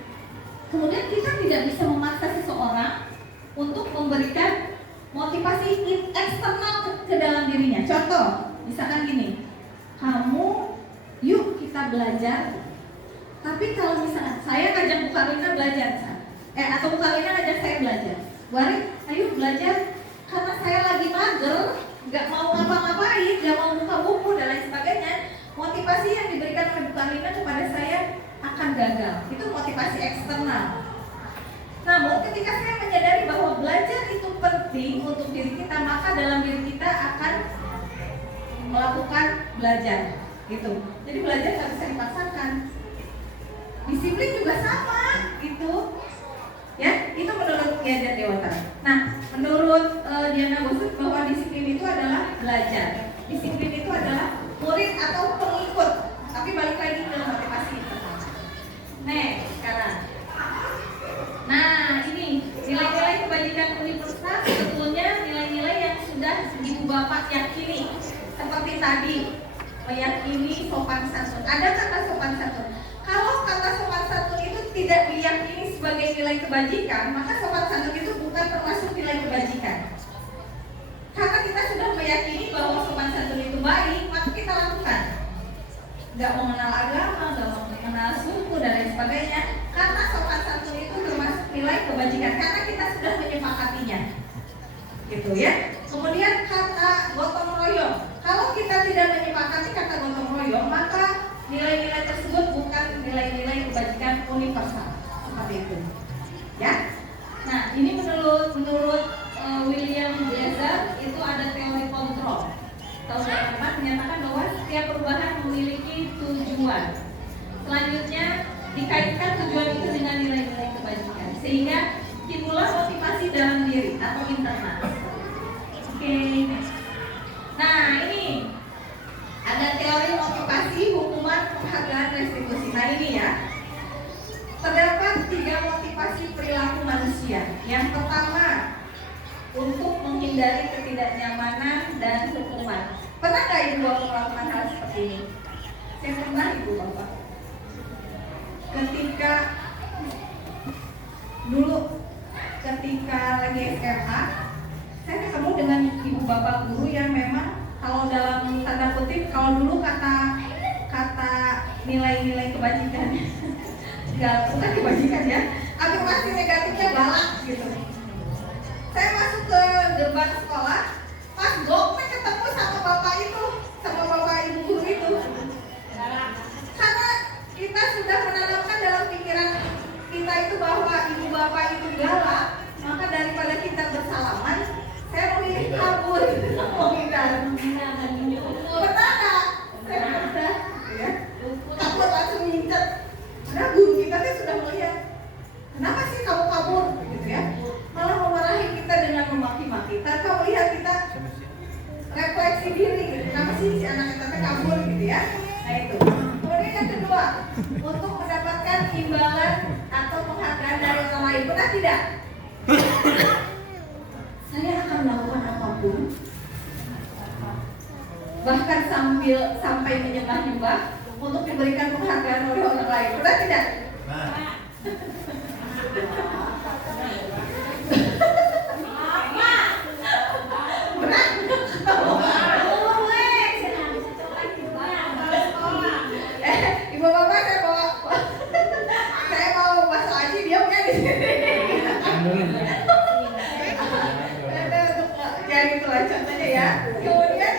kemudian kita tidak bisa memaksa seseorang untuk memberikan motivasi eksternal ke dalam dirinya. Contoh, misalkan gini, kamu, yuk kita belajar. Tapi kalau misalnya saya ngajak Bu Karina belajar, atau Bu Karina ngajak saya belajar, Wari, ayo belajar, karena saya lagi mager, nggak mau ngapa-ngapain, nggak mau buka buku dan lain sebagainya. Motivasi yang diberikan oleh Bu Karina kepada saya akan gagal. Itu motivasi eksternal. Namun ketika saya menyadari bahwa belajar itu penting untuk diri kita, maka dalam diri kita akan melakukan belajar, gitu. Jadi belajar nggak bisa dipaksakan. Disiplin juga sama, gitu. Ya, itu menurut Ki Hajar Dewantara. Nah, menurut Diana Gosi bahwa disiplin itu adalah belajar. Disiplin itu adalah murid atau pengikut. Tapi balik lagi ke motivasi internal. Nih, sekarang. Nah, ini nilai-nilai kebajikan universal sebetulnya nilai-nilai yang sudah ibu bapak yakini. Seperti tadi, meyakini sopan santun. Ada kata sopan santun. Kalau kata sopan santun itu tidak diyakini sebagai nilai kebajikan, maka sopan santun itu bukan termasuk nilai kebajikan. Karena kita sudah meyakini bahwa sopan santun itu baik, maka kita lakukan. Gak mengenal agama, gak mengenal suku dan lain sebagainya. Karena sopan santun itu termasuk nilai kebajikan, karena kita sudah menyepakatinya, gitu ya. Kemudian kata gotong royong. Kalau kita tidak menyepakati kata gotong royong, maka nilai-nilai tersebut bukan nilai-nilai kebajikan universal, seperti itu, ya. Nah, ini menurut William Blazer itu ada teori kontrol. Tahun 2004 menyatakan bahwa setiap perubahan memiliki tujuan. Selanjutnya dikaitkan tujuan itu dengan nilai-nilai kebajikan, sehingga timbullah motivasi dalam diri atau internal. Oke. Nah, ini ada teori motivasi, hukuman, penghargaan, restitusi. Nah, ini ya. Terdapat 3 motivasi perilaku manusia. Yang pertama, untuk menghindari ketidaknyamanan dan hukuman. Pernah nggak ibu bapak melakukan hal seperti ini? Saya pernah, ibu bapak. Ketika lagi SMA, saya ketemu dengan ibu bapak guru yang memang kalau dalam tanda kutip, kalau dulu kata nilai-nilai kebajikan, bukan kebajikan ya, afirmasi negatifnya galak gitu. Saya masuk ke gerbang sekolah, pas goknya ketemu sama bapak itu, sama bapak ibu guru itu. Karena kita sudah menanamkan dalam pikiran kita itu bahwa ibu bapak itu galak, maka daripada kita bersalaman, saya memilih kabur, menghindar. Pernah nggak? Saya pernah, ya. Kabur langsung ngincer. Karena guru kita tuh sudah melihat, kenapa sih kamu kabur, gitu ya? Malah memarahi kita dengan memaki-maki. Tanpa melihat kita refleksi diri, gitu. Kenapa sih si anak kita kabur, gitu ya? Nah itu. Kemudian yang kedua, untuk mendapatkan imbalan atau penghargaan dari orang lain. Pernah tidak? Saya akan melakukan apapun, bahkan sampai menyembah-nyembah untuk diberikan penghargaan oleh orang lain. Pernah tidak? ya gitulah contohnya ya. Kemudian,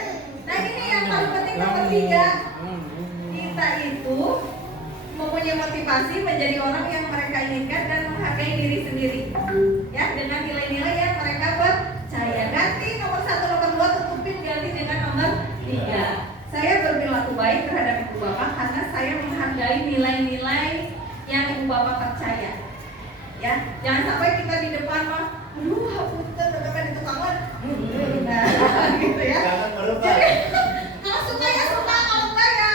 nah ini yang paling penting nomor 3, kita itu mempunyai motivasi menjadi orang yang mereka inginkan dan menghargai diri sendiri, ya, dengan nilai-nilai yang mereka percaya. Ganti nomor 1, nomor 2 tutupin, ganti dengan nomor 3. Saya berperilaku baik terhadap ibu bapak karena saya menghargai nilai-nilai yang ibu bapak percaya. Ya, jangan sampai kita di depan mah, aduh, hapunten, udah di tukangan, nah, gitu ya. Jangan merubah. Jadi, kalau suka ya suka, kalau enggak ya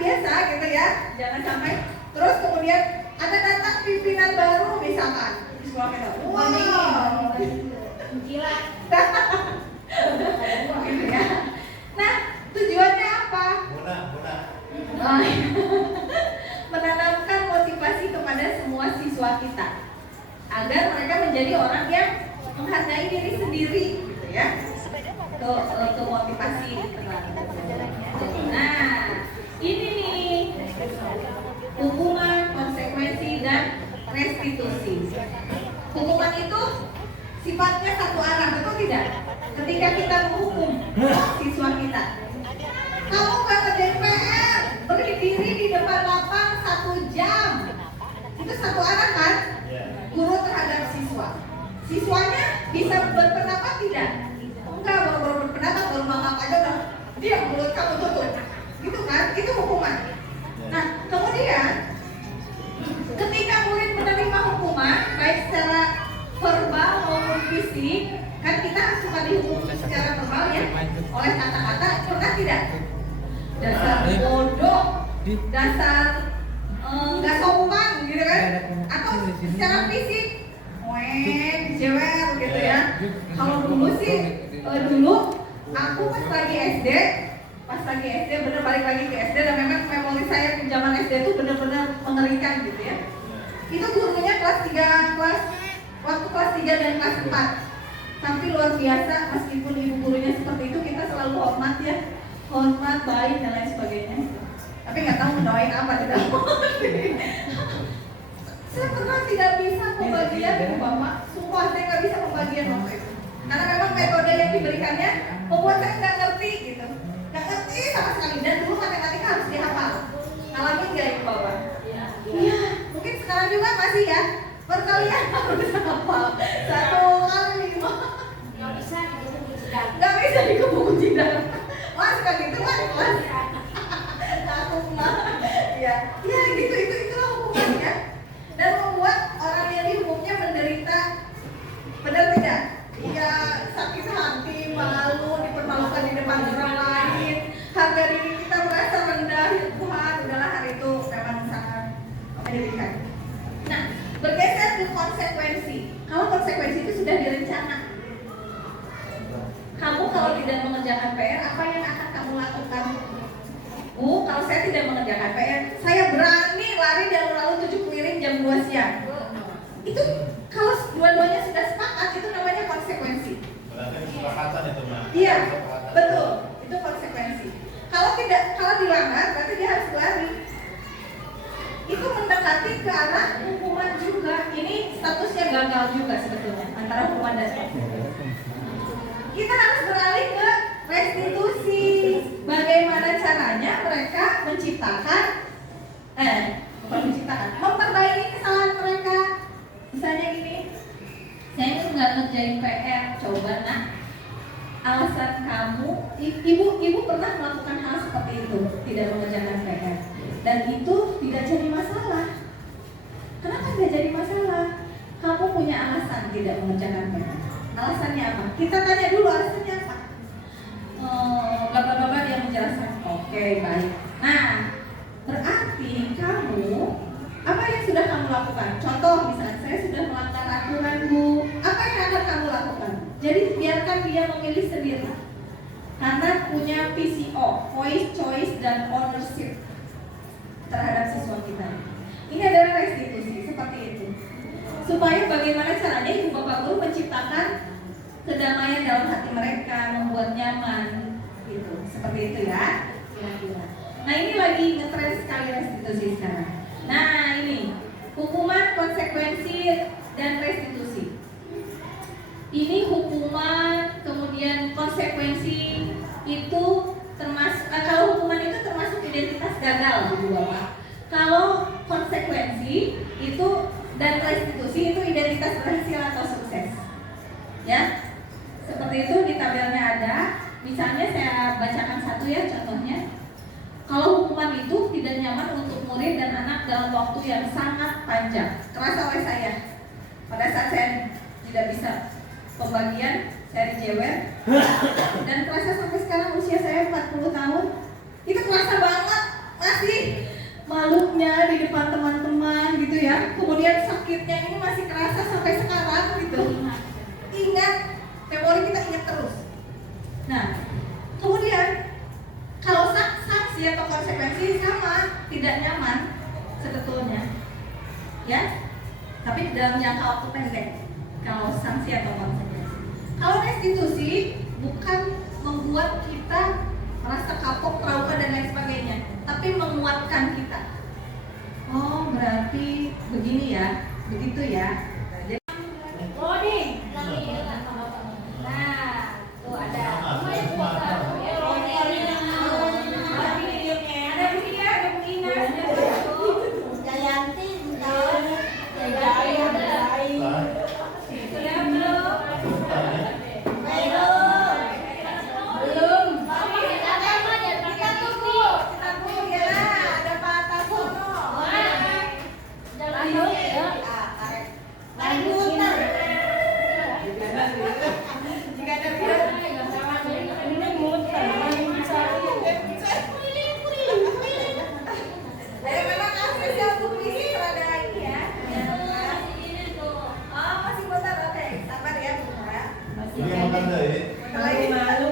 biasa gitu ya. Jangan sampai. Terus kemudian ada datang pimpinan baru misalkan di sekolah kita, wow, Gila. gitu ya. Nah, tujuannya apa? Muna. Oh, iya. Menanamkan motivasi kepada semua siswa kita agar mereka menjadi orang yang menghargai diri sendiri, gitu ya. Ke motivasi. Nah, ini nih hukuman, konsekuensi, dan restitusi. Hukuman itu sifatnya satu arah, betul tidak? Ketika kita menghukum siswa kita, kamu gak kerjain PR, berdiri di depan lapang 1 jam, itu satu arah kan? Guru terhadap siswa. Siswanya bisa berpendapat tidak? Enggak, baru berpendapat, baru mangap aja udah diam, mulut kamu tutup, gitu kan? Itu hukuman. Nah, kemudian ketika murid menerima hukuman, baik secara verbal maupun fisik, kan kita suka dihukum secara verbal ya, oleh kata-kata, pernah tidak? Dasar bodoh, dasar nggak sopan gitu kan? Atau secara fisik, jewer gitu ya. Kalau dulu sih, dulu aku pas lagi SD bener balik lagi ke SD, dan memang memori saya di zaman SD itu bener-bener mengerikan gitu ya. Itu gurunya waktu kelas 3 dan kelas 4. Tapi luar biasa, meskipun ibu gurunya seperti itu, kita selalu hormat ya, hormat, baik dan lain sebagainya. Tapi nggak tahu mendoain apa tidak. Saya pernah tidak bisa pembagian bapak, sumpah saya nggak bisa pembagian waktu itu. Karena memang metode yang diberikannya membuat saya nggak ngerti gitu, nggak ngerti sama sekali. Dan dulu matematika harus dihafal. Ngalamin nggak ibu bapak? Iya, mungkin sekarang juga masih ya. Perkalian harus hafal 1 kali 5. Nggak bisa di buku tidak. Wah, suka gitu kan kelas. Aku mah, ya gitu, itulah hukumannya. Dan membuat orang yang dihukumnya menderita, benar tidak? Dia sakit hati, malu, dipermalukan di depan orang lain, harga diri kita merasa rendah. Tuhan, udahlah, hari itu memang sangat menyedihkan. Nah, bergeser ke konsekuensi. Kalau konsekuensi itu sudah direncana. Kamu kalau tidak mengerjakan PR, apa yang akan kamu lakukan? Kalau saya tidak mengerjakan PR, saya berani lari di alun-alun 7 piring jam 2 siang. Itu kalau dua-duanya sudah sepakat, itu namanya konsekuensi. Berarti kesepakatan itu, Mak. Iya, betul. Itu konsekuensi. Kalau dilanggar, berarti dia harus lari. Itu mendekati ke arah hukuman juga. Ini statusnya gagal juga sebetulnya antara hukuman dan restitusi. Kita harus beralih ke restitusi. Bagaimana caranya mereka memperbaiki kesalahan mereka. Misalnya gini, saya nggak ngerjain PR, coba nak. Alasan kamu, ibu pernah melakukan hal seperti itu, tidak mengerjakan PR, dan itu tidak jadi masalah. Kenapa tidak jadi masalah? Kamu punya alasan tidak mengerjakan PR. Alasannya apa? Kita tanya dulu alasannya apa. Bapak-bapak yang menjelaskan. Oke, baik. Nah, berarti kamu apa yang sudah kamu lakukan? Contoh misalnya, saya sudah melanggar aturan Bu. Apa yang akan kamu lakukan? Jadi biarkan dia memilih sendiri. Karena punya PCO, voice, choice, dan ownership terhadap siswa kita. Ini adalah restitusi seperti itu. Supaya bagaimana caranya ibu bapak guru menciptakan kedamaian dalam hati mereka, membuat nyaman, gitu. Seperti itu ya, kira-kira. Nah, ini lagi ngetrend sekali restitusi sekarang. Nah, ini hukuman, konsekuensi, dan restitusi. Ini hukuman, kemudian tabelnya ada. Misalnya saya bacakan satu ya contohnya. Kalau hukuman itu tidak nyaman untuk murid dan anak dalam waktu yang sangat panjang. Kerasa oleh saya. Pada saat saya tidak bisa pembagian, saya dijewer. Dan kerasa sampai sekarang usia saya 40 tahun. Itu kerasa banget. Masih malunya di depan teman-teman gitu ya. Kemudian sakitnya ini masih kerasa sampai sekarang gitu. Ingat, memori kita ingat terus. Nah, kemudian kalau sanksi atau konsekuensi sama, tidak nyaman sebetulnya, ya. Tapi dalam jangka waktu pendek. Kalau sanksi atau konsekuensi. Kalau restitusi bukan membuat kita merasa kapok, trauma dan lain sebagainya, tapi menguatkan kita. Oh, berarti begini ya, begitu ya. Loading. Nah, tuh ada. Jayanti,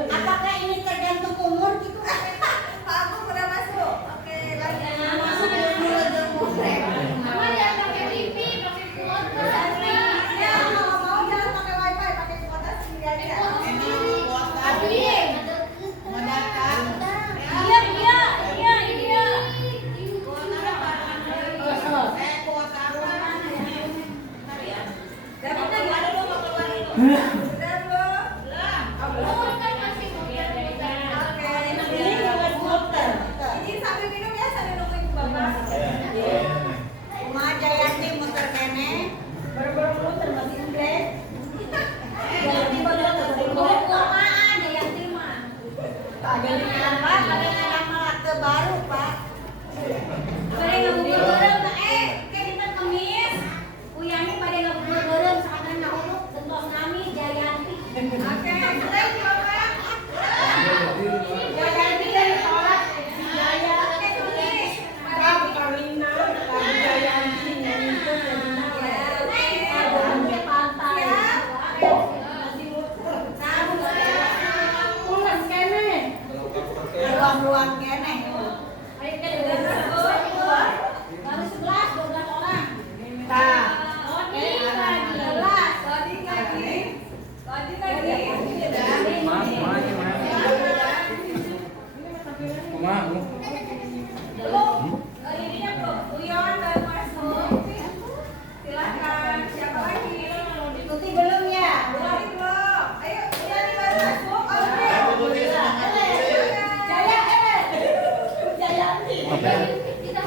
apakah ini tergantung umur gitu? Pak Agung udah masuk. Oke, lagi masuk umur. Mama ya pakai TV, pakai kuota. Ya, mau jangan pakai wifi, pakai kuota sendiri aja. Ruang kene. Ayo kita baru 11, 12 orang. Nah,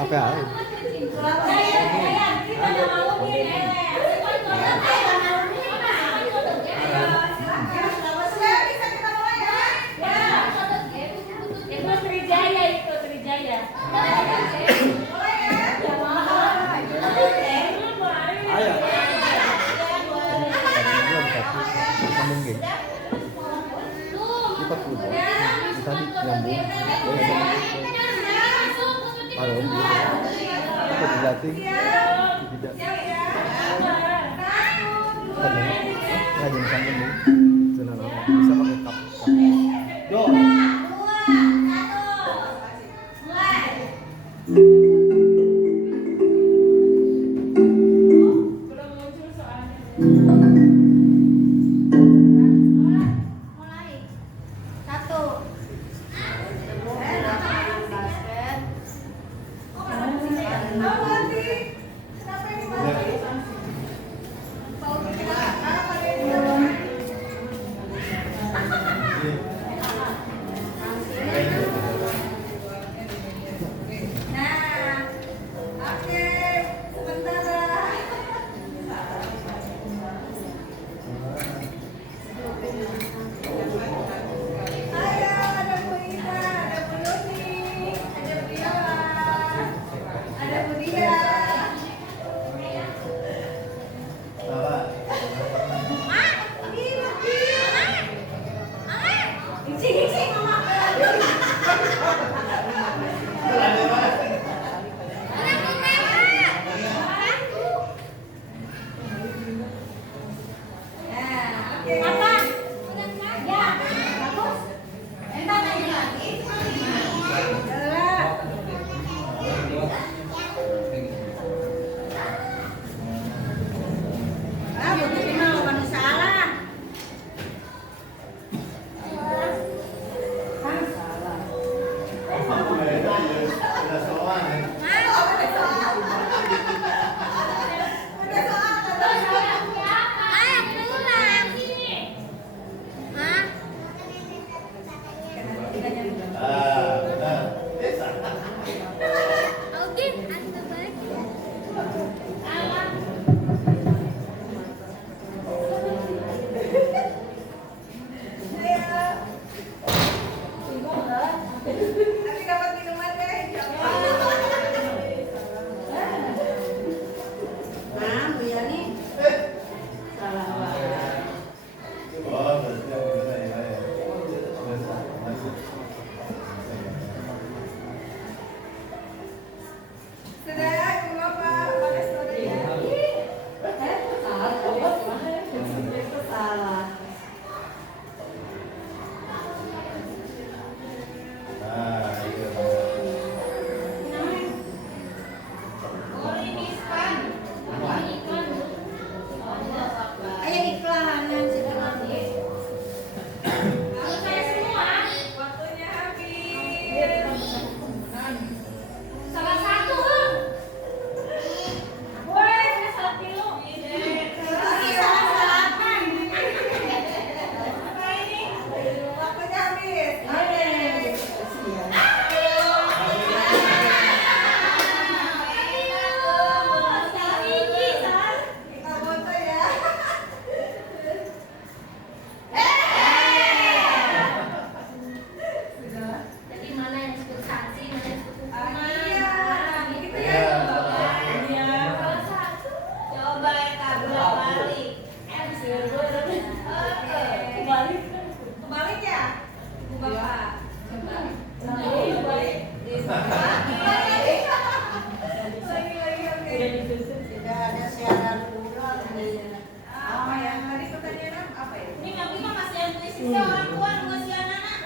Apa ya?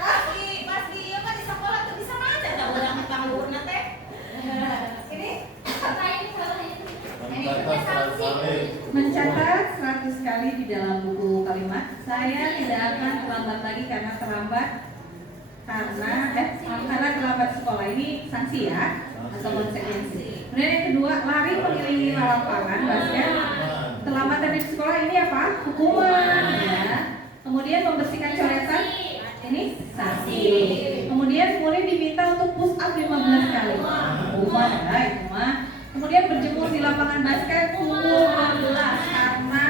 Pas di apa di sekolah tuh bisa aja enggak urang pangurna teh. Ini Mencatat 100 kali di dalam buku kalimat. Saya tidak akan terlambat lagi karena terlambat karena terlambat sekolah. Ini sanksi ya atau konsekuensi. Kemudian yang kedua, lari mengelilingi lapangan basket. Terlambat dari sekolah ini apa? Hukuman ya. Kemudian membersihkan coretan, ini sanksi. Kemudian mulai diminta untuk push up 15 kali. Hukuman ya itu mah. Kemudian berjemur di lapangan basket pukul 12 karena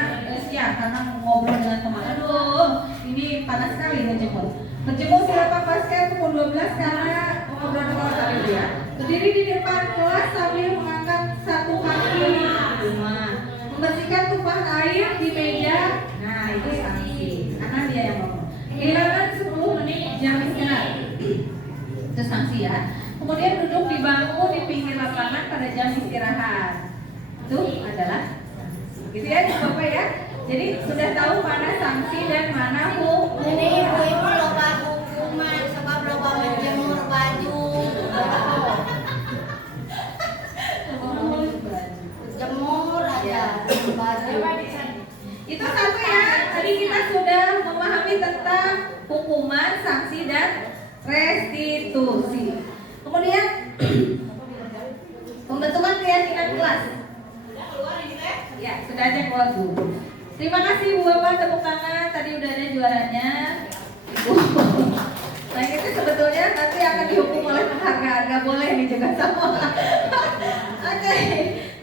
ngobrol dengan teman. Aduh, ini panas sekali ngejemur. Berjemur di lapangan basket pukul 12 karena ngobrol dengan teman ya. Berdiri di depan kelas sambil mengangkat satu kaki. Membersihkan tumpahan air di meja. Nah, itu sanksi. Karena dia yang ngomong. Kehilangan 10 menit jam istirahat. Itu sanksi ya. Kemudian duduk di bangku di pinggir lapangan pada jam istirahat. Itu adalah gitu ya Bapak ya. Jadi sudah tahu mana sanksi dan mana hukuman. ini ibu-ibu loba hukuman sebab loba menjemur baju. Jemur aja baju. Itu satu ya. Tadi kita sudah memahami tentang hukuman, sanksi dan restitusi. Kemudian pembentukan keyakinan kelas. Ya, sudah aja keluar dulu. Terima kasih Bu Bapak, tepuk tangan. Tadi udah ada juaranya. Nah itu sebetulnya nanti akan dihukum oleh penghargaan. Gak boleh nih juga sama. Oke,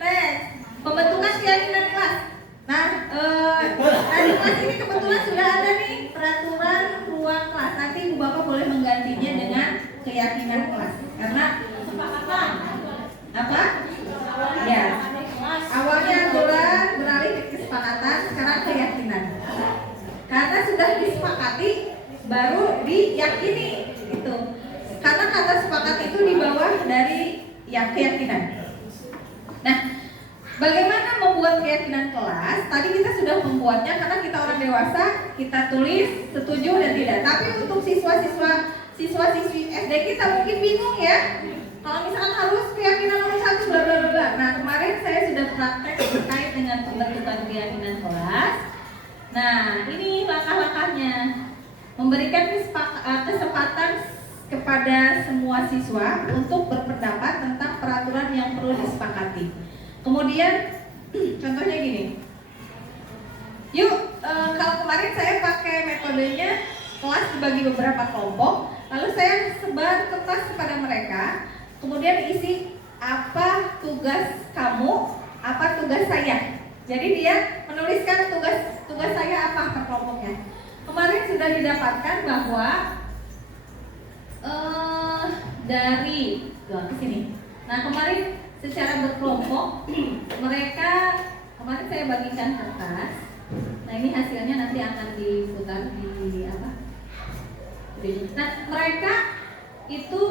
next. Pembentukan keyakinan kelas. Nah, di kelas ini kebetulan sudah ada nih peraturan ruang kelas. Nanti Bu Bapak boleh menggantinya dengan keyakinan kelas. Karena kesepakatan apa? Ya. Awalnya aturan beralih ke kesepakatan, sekarang keyakinan. Karena sudah disepakati, baru diyakini gitu. Karena kata sepakat itu di bawah dari keyakinan. Nah, bagaimana membuat keyakinan kelas? Tadi kita sudah membuatnya karena kita orang dewasa, kita tulis setuju dan tidak. Tapi untuk siswa-siswi SD kita mungkin bingung ya. Kalau misalkan harus keyakinan nomor 1 bla bla bla. Nah, kemarin saya sudah praktek terkait dengan pembentukan keyakinan kelas. Nah, ini langkah-langkahnya. Memberikan kesempatan kepada semua siswa untuk berpendapat tentang peraturan yang perlu disepakati. Kemudian contohnya gini. Yuk, kalau kemarin saya pakai metodenya kelas dibagi beberapa kelompok, lalu saya sebar kertas kepada mereka. Kemudian isi apa tugas kamu, apa tugas saya. Jadi dia menuliskan tugas saya apa per kelompoknya. Kemarin sudah didapatkan bahwa dari ke sini. Nah kemarin secara berkelompok mereka kemarin saya bagikan kertas. Nah ini hasilnya nanti akan diputar di apa? Nah mereka itu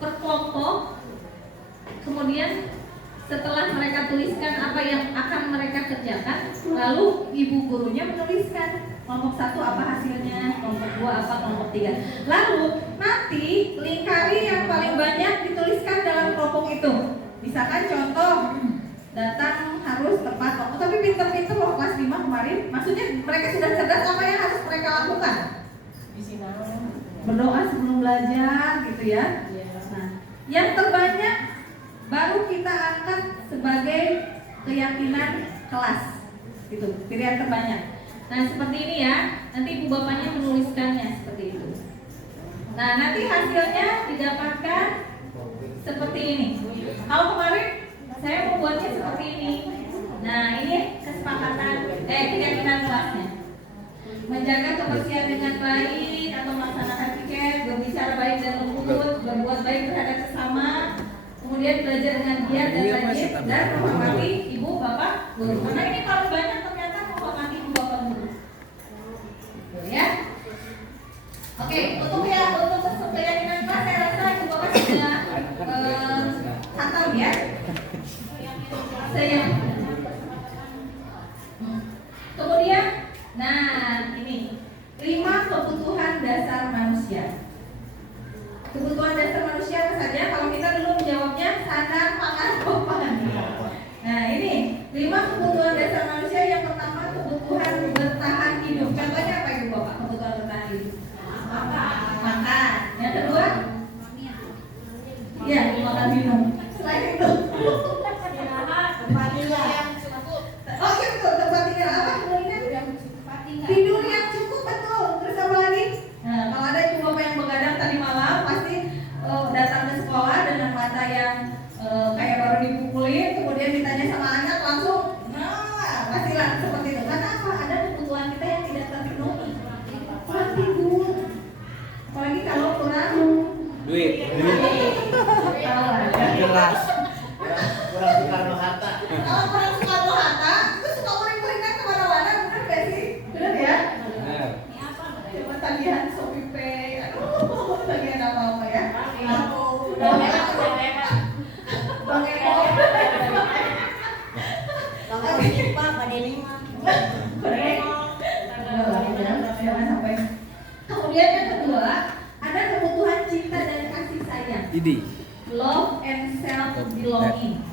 per kelompok, kemudian setelah mereka tuliskan apa yang akan mereka kerjakan, lalu ibu gurunya menuliskan kelompok 1 apa hasilnya, kelompok 2 apa, kelompok 3. Lalu nanti lingkari yang paling banyak dituliskan dalam kelompok itu. Misalkan contoh, datang harus tepat waktu, tapi pinter-pinter loh kelas 5 kemarin. Maksudnya mereka sudah cerdas, apa yang harus mereka lakukan? Berdoa sebelum belajar gitu ya. Nah, yang terbanyak baru kita angkat sebagai keyakinan kelas gitu, pilihan terbanyak. Nah seperti ini ya, nanti ibu bapaknya menuliskannya seperti itu. Nah nanti hasilnya didapatkan seperti ini. Kalau kemarin saya membuatnya seperti ini. Nah ini kesepakatan keyakinan kelasnya. Menjaga kebersihan dengan baik atau melaksanakan tiket, berbicara baik dan lembut, berbuat baik terhadap sesama, kemudian belajar dengan giat dan rajin, dan menghormati ibu bapak guru. Karena ini paling banyak ternyata menghormati ibu bapak guru. Ya. Oke, untuk keyakinan kelas saya rasa ibu bapak sudah hafal ya. Saya. Kemudian, nah ini 5 kebutuhan dasar manusia. Kebutuhan dasar manusia apa saja? Kalau kita dulu menjawabnya sandang, pangan, papan. Nah ini 5 kebutuhan dasar manusia. Yang pertama kebutuhan bertahan hidup. Contohnya apa ibu bapak? Kebutuhan bertahan hidup. Makan. Yang kedua? Ya, makan minum. Selain itu. Tempat tinggal yang cukup. Oh iya betul, tempat tinggal apa? Tidur yang cukup, betul. Terus apa lagi? Nah, kalau ada ibu bapak yang begadang tadi malam, pasti datang ke sekolah dengan mata yang kayak baru dipukulin, kemudian ditanya sama anak langsung, nah, pastilah seperti itu. Karena apa? Ada kebutuhan kita yang tidak terpenuhi. Kurang tidur, apalagi kalau kurang Duit. Jelas. Kurang Soekarno Hatta. Kalau kurang Soekarno Hatta, itu suka uring-uringan kemana-mana, bener gak sih? Bener ya? Benar. Cuma tagihan Shopee Pay, aduh, tagihan apa-apa ya? Bang Eko. Pak, Pak Dening mah. Jangan sampai. Kemudian yang kedua, ada kebutuhan cinta dan kasih sayang. Idi. Love and self belonging.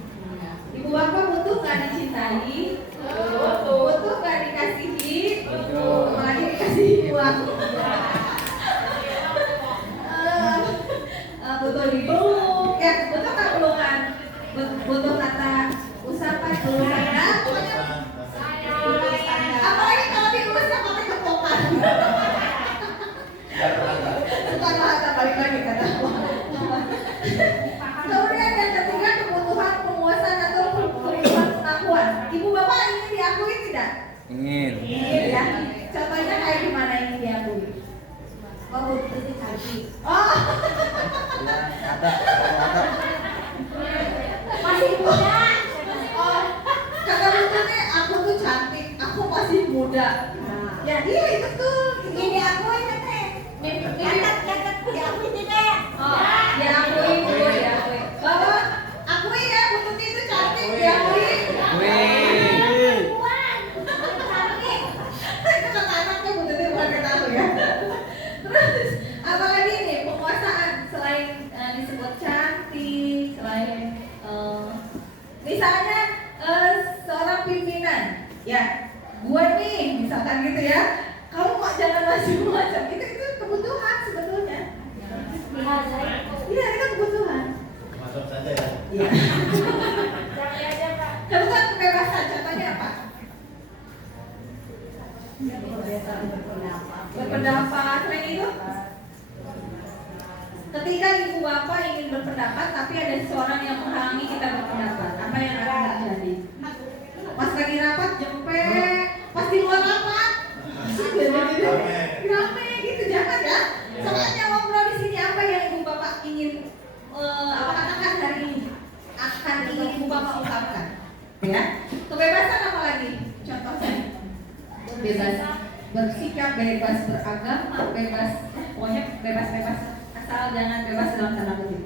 Ibu bapak butuh nggak dicintai? Butuh nggak dikasihi? Apalagi dikasihi uang. Butuh dipeluk, ya butuh nggak pelukan? Butuh kata usapan pelukan. Nah, pokoknya apalagi kalau diurusnya pakai kepokan. Soekarno Hatta balik lagi kata. Kemudian yang ketiga kebutuhan pemuasan atau kebutuhan pengakuan. Ibu bapak ingin diakui tidak? Ingin. Ingin ya. Contohnya kayak gimana ingin diakui? Oh, itu cantik. Oh, Ada. Masih muda. oh, kata bututnya aku tuh cantik, aku masih muda. Ya iya itu tuh. Ini diakui teh. Catat diakui tidak? Oh, diakui dulu diakui. Bahwa akui ya bututnya itu cantik, diakui. Wih. Itu kata anaknya bututnya bukan kata aku ya. Terus apalagi nih penguasaan selain disebut cantik, selain misalnya seorang pimpinan, ya gue nih misalkan gitu ya, kamu kok jangan macam-macam, itu kebutuhan sebetulnya. Iya itu kebutuhan. Masuk saja ya. Iya. Kebutuhan kebebasan, contohnya apa? Berpendapat, selain itu ketika ibu bapak ingin berpendapat tapi ada seseorang yang menghalangi kita berpendapat, apa yang akan terjadi? Pas lagi rapat jempek, pas di luar rapat rame gitu, jangan ya. Soalnya ngobrol di sini apa yang ibu bapak ingin apa katakan hari ini akan ingin ibu bapak ungkapkan, ya. Kebebasan apa lagi? Contohnya bebas bersikap, bebas beragama, bebas pokoknya bebas asal jangan bebas dalam tanda kutip.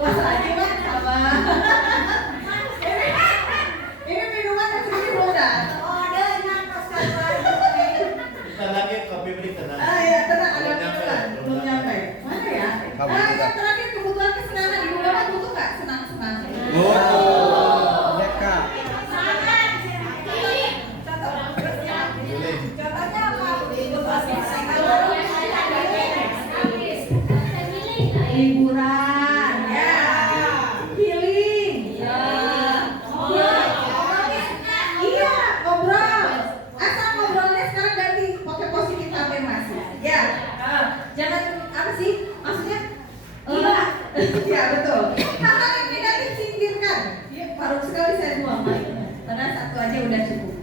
Masalah aja Pak sama. Ini minuman yang sedikit muda. Oh, ada nyantos kan. Kita lagi kopi break tenang. Ya tenang, ada Belum nyampe, minuman belum nyampe. Mana ya? Yang terakhir kebutuhan kesenangan, ibu bapak butuh nggak senang-senang? Deka. Contohnya apa? Liburan, ya, healing, ya, iya, ngobrol. Asal ngobrolnya sekarang ganti pakai positif afirmasi, ya. Jangan apa sih? Maksudnya, ya betul. Hal-hal yang negatif singkirkan. Ya, baru sekali saya buang, karena satu aja udah cukup.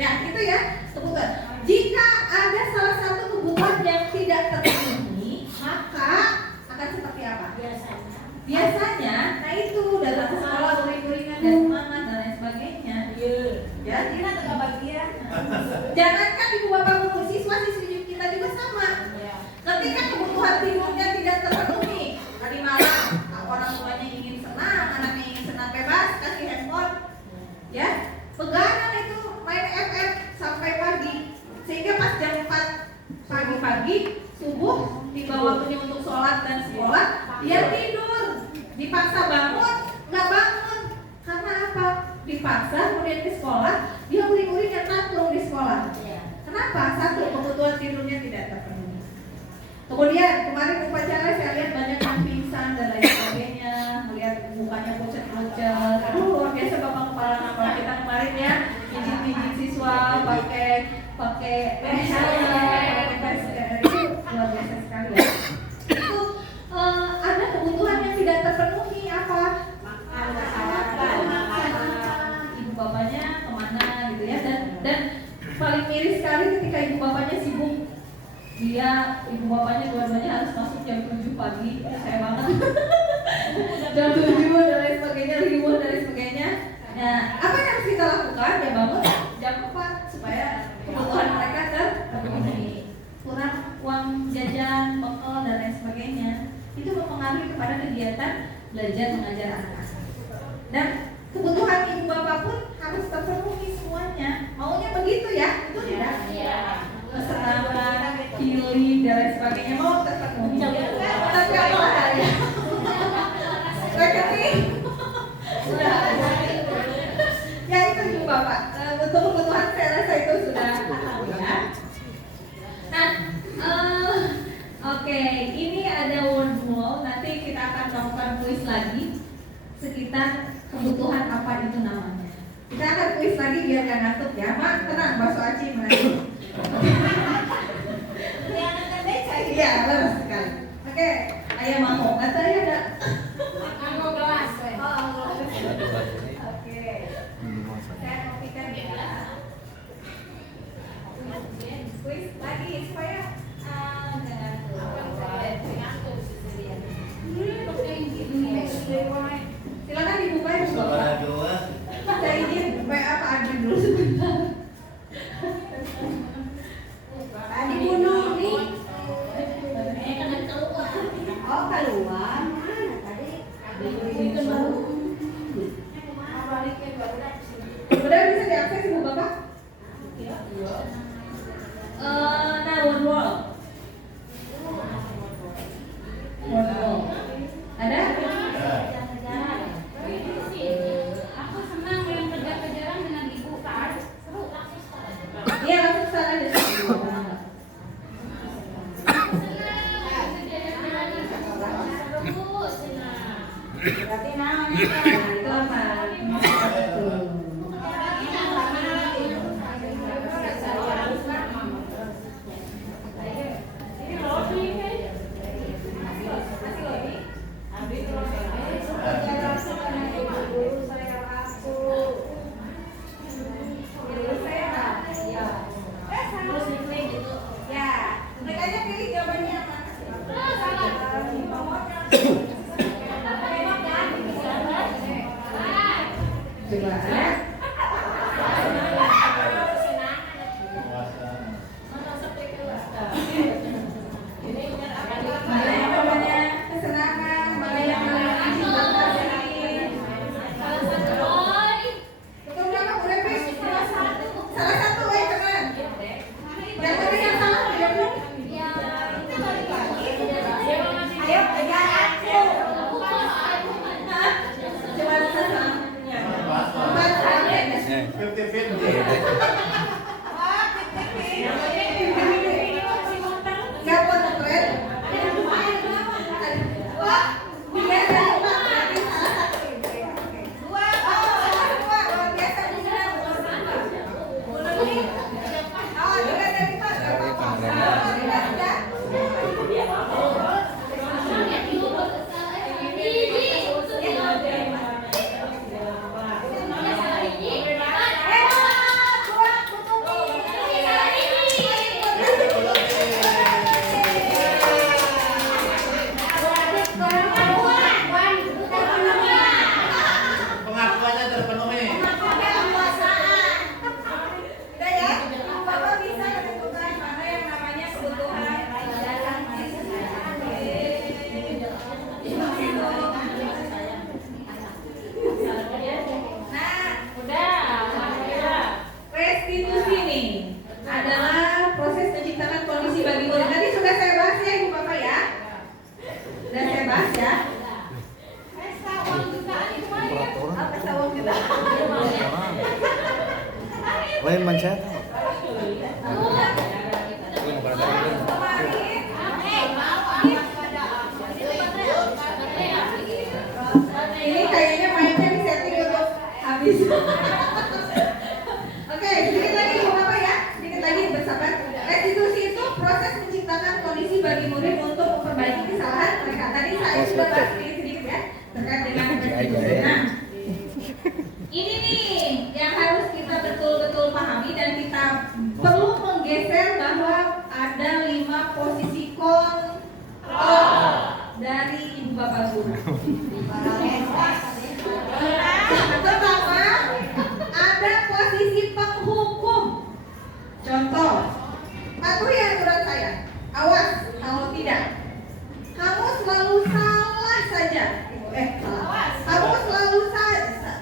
Ya, itu ya kebutuhan. Jika ada salah satu kebutuhan yang tidak terpenuhi, maka akan seperti apa? Biasanya, nah itu datang ke sekolah uring-uringan dan semangat dan lain sebagainya. Ya, kita tetap bagian. Jangankan ibu bapak guru, siswa-siswi kita juga sama. Ketika kebutuhan tidurnya tidak terpenuhi, tadi malam orang tuanya ingin senang, anaknya ingin senang bebas, kasih handphone, ya, pegangan itu main FF sampai pagi, sehingga pas jam 4 pagi-pagi subuh tiba waktunya untuk sholat dan sekolah, dia tidur, dipaksa bangun, nggak bangun. Karena apa? Dipaksa kemudian ke sekolah, dia uring-uring yang tantrum di sekolah. Kenapa? Satu, kebutuhan tidurnya tidak terpenuhi. Kemudian kemarin upacara saya lihat banyak yang pingsan dan lain sebagainya, melihat mukanya pucat-pucat. Luar biasa Bapak Kepala Sekolah kita kemarin ya, pijit-pijit siswa pakai helm, itu luar biasa sekali ya. Itu ada kebutuhan yang tidak terpenuhi apa? Ibu bapaknya kemana gitu ya, dan paling miris sekali ketika ibu bapaknya sibuk. Ibu bapaknya dua-duanya harus masuk jam 7 pagi, saya banget. Jam 7 dan lain sebagainya, ribuh dan lain sebagainya. Nah, apa yang harus kita lakukan? Ya bangun jam 4 supaya kebutuhan mereka terpenuhi. Kurang uang jajan, bekal dan lain sebagainya. Itu mempengaruhi kepada kegiatan belajar mengajar anak. Dan kebutuhan ibu bapak pun harus terpenuhi semuanya. Maunya begitu ya? Itu tidak? Kesenangan, healing dan lain sebagainya mau terpenuhi. Tapi apa ya? Rekening sudah ya itu ibu bapak. Untuk kebutuhan saya rasa itu sudah ya. Nah, oke, ini ada word wall. Nanti kita akan melakukan kuis lagi sekitar kebutuhan apa itu namanya. Kita akan kuis lagi biar gak ngantuk ya. Mak, tenang, bakso aci menanti. Iya, benar sekali. Oke, ayah mau. Kata ayah ada. Mau gelas. Oke. Saya kopikan ya. Kuis lagi supaya jangan ngantuk. Silakan dibuka ya. Saudara dua. Saya izin WA Pak Adri dulu sebentar. Tadi bunuh nih. Oh, keluar. Mana tadi? Udah bisa diakses Ibu Bapak? Nah, one wall. murid untuk memperbaiki kesalahan mereka. Tadi saya sudah bahas sedikit ya terkait dengan persinggungan. Nah, ini nih yang harus kita betul-betul pahami dan kita perlu menggeser bahwa ada 5 posisi kontrol dari ibu bapak guru. Pertama, ada posisi penghukum. Contoh, patuhi aturan saya. Awas, kalau tidak, kamu selalu salah saja. Kamu selalu salah saja.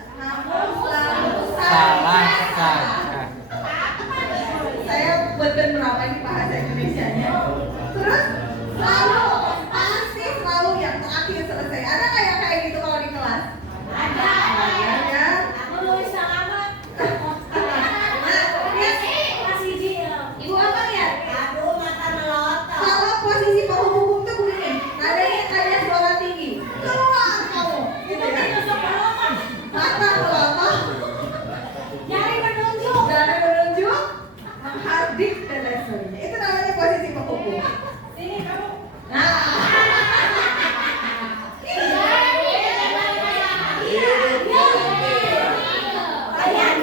Saya buat berapa ini bahasa Indonesianya. Terus selalu yang terakhir selesai. Ada nggak yang kayak gitu kalau di kelas? Ada. Ya. Nulis alamat. Ibu apa ya? Aduh, mata melotot. Kalau posisi penghukum tuh begini, nadanya kayak suara tinggi. Keluar kamu. Gitu Itu kan? tusuk melotot. Mata melotot, Jari menunjuk. jari menunjuk, menghardik dan lain sebagainya. Itu namanya posisi penghukum. Sini kamu. Nah, yang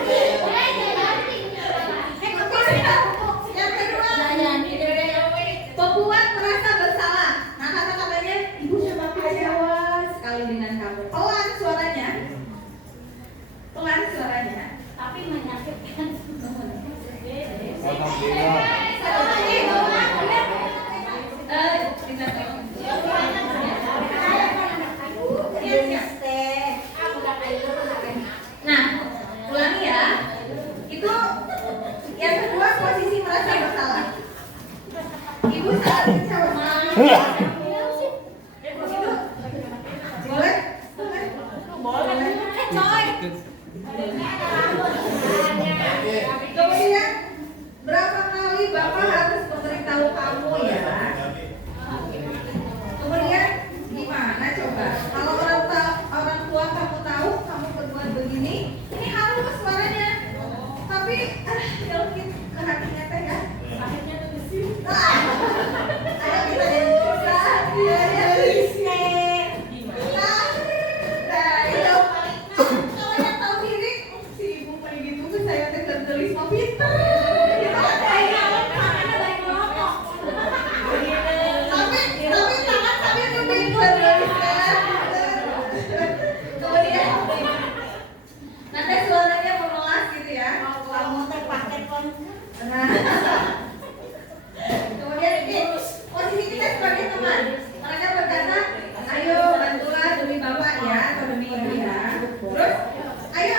kedua, pembuat merasa bersalah. Nah, kata-katanya, ibu coba kecewa sekali dengan kamu. Pelan suaranya. Tapi menyakitkan. Nah, ulangi ya. Itu yang kedua posisi merasa bersalah. Ibu sangat kecewa. Itu boleh? Kemudian berapa kali Bapak harus memberitahu kamu ya? Kemudian gimana coba? Kalau orang tua kamu tahu kamu berbuat begini, ini halus suaranya. Tapi nyelkit ke hatinya teh ya. Akhirnya tuh besi. Ayo kita ya. Kalau yang tahu diri, si ibu kayak gitu tuh saya tergelis mau pintar. Tapi tangan sambil nyupir kemudian nanti suaranya memelas gitu ya. Kamu teh pakai kon. Nah, kemudian ini posisi kita sebagai teman. Mereka berkata, ayo bantulah demi bapak ya atau demi ibu ya. Terus, ayo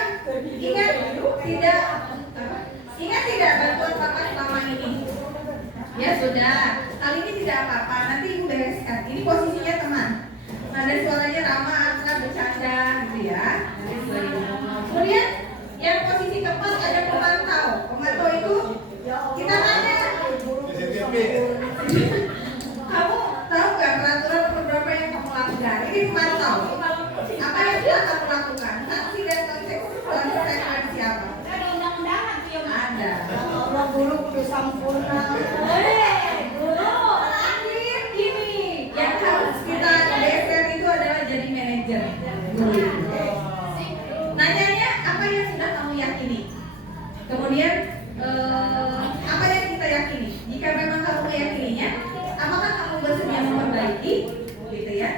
ingat tidak bantuan bapak selama ini? Ya sudah, kali ini tidak apa-apa. Nanti ibu bereskan. Ini posisinya teman. Nada suaranya ramah, akrab, bercanda, gitu ya. Kemudian yang posisi keempat ada pemantau. Pemantau itu kita tanya, CCTV. kamu tahu nggak peraturan beberapa yang kamu lakukan? Ini pemantau. Apa yang sudah kamu lakukan? Sanksi dan konsekuensi apa? Ada undang-undangan tuh yang Ada. Allah guru kudu sampurna. Terakhir ini yang harus kita geser itu adalah jadi manajer. Nanyanya apa yang sudah kamu yakini? Kemudian apa yang kita yakini? Jika memang kamu meyakininya, apakah kamu bersedia memperbaiki? Gitu ya.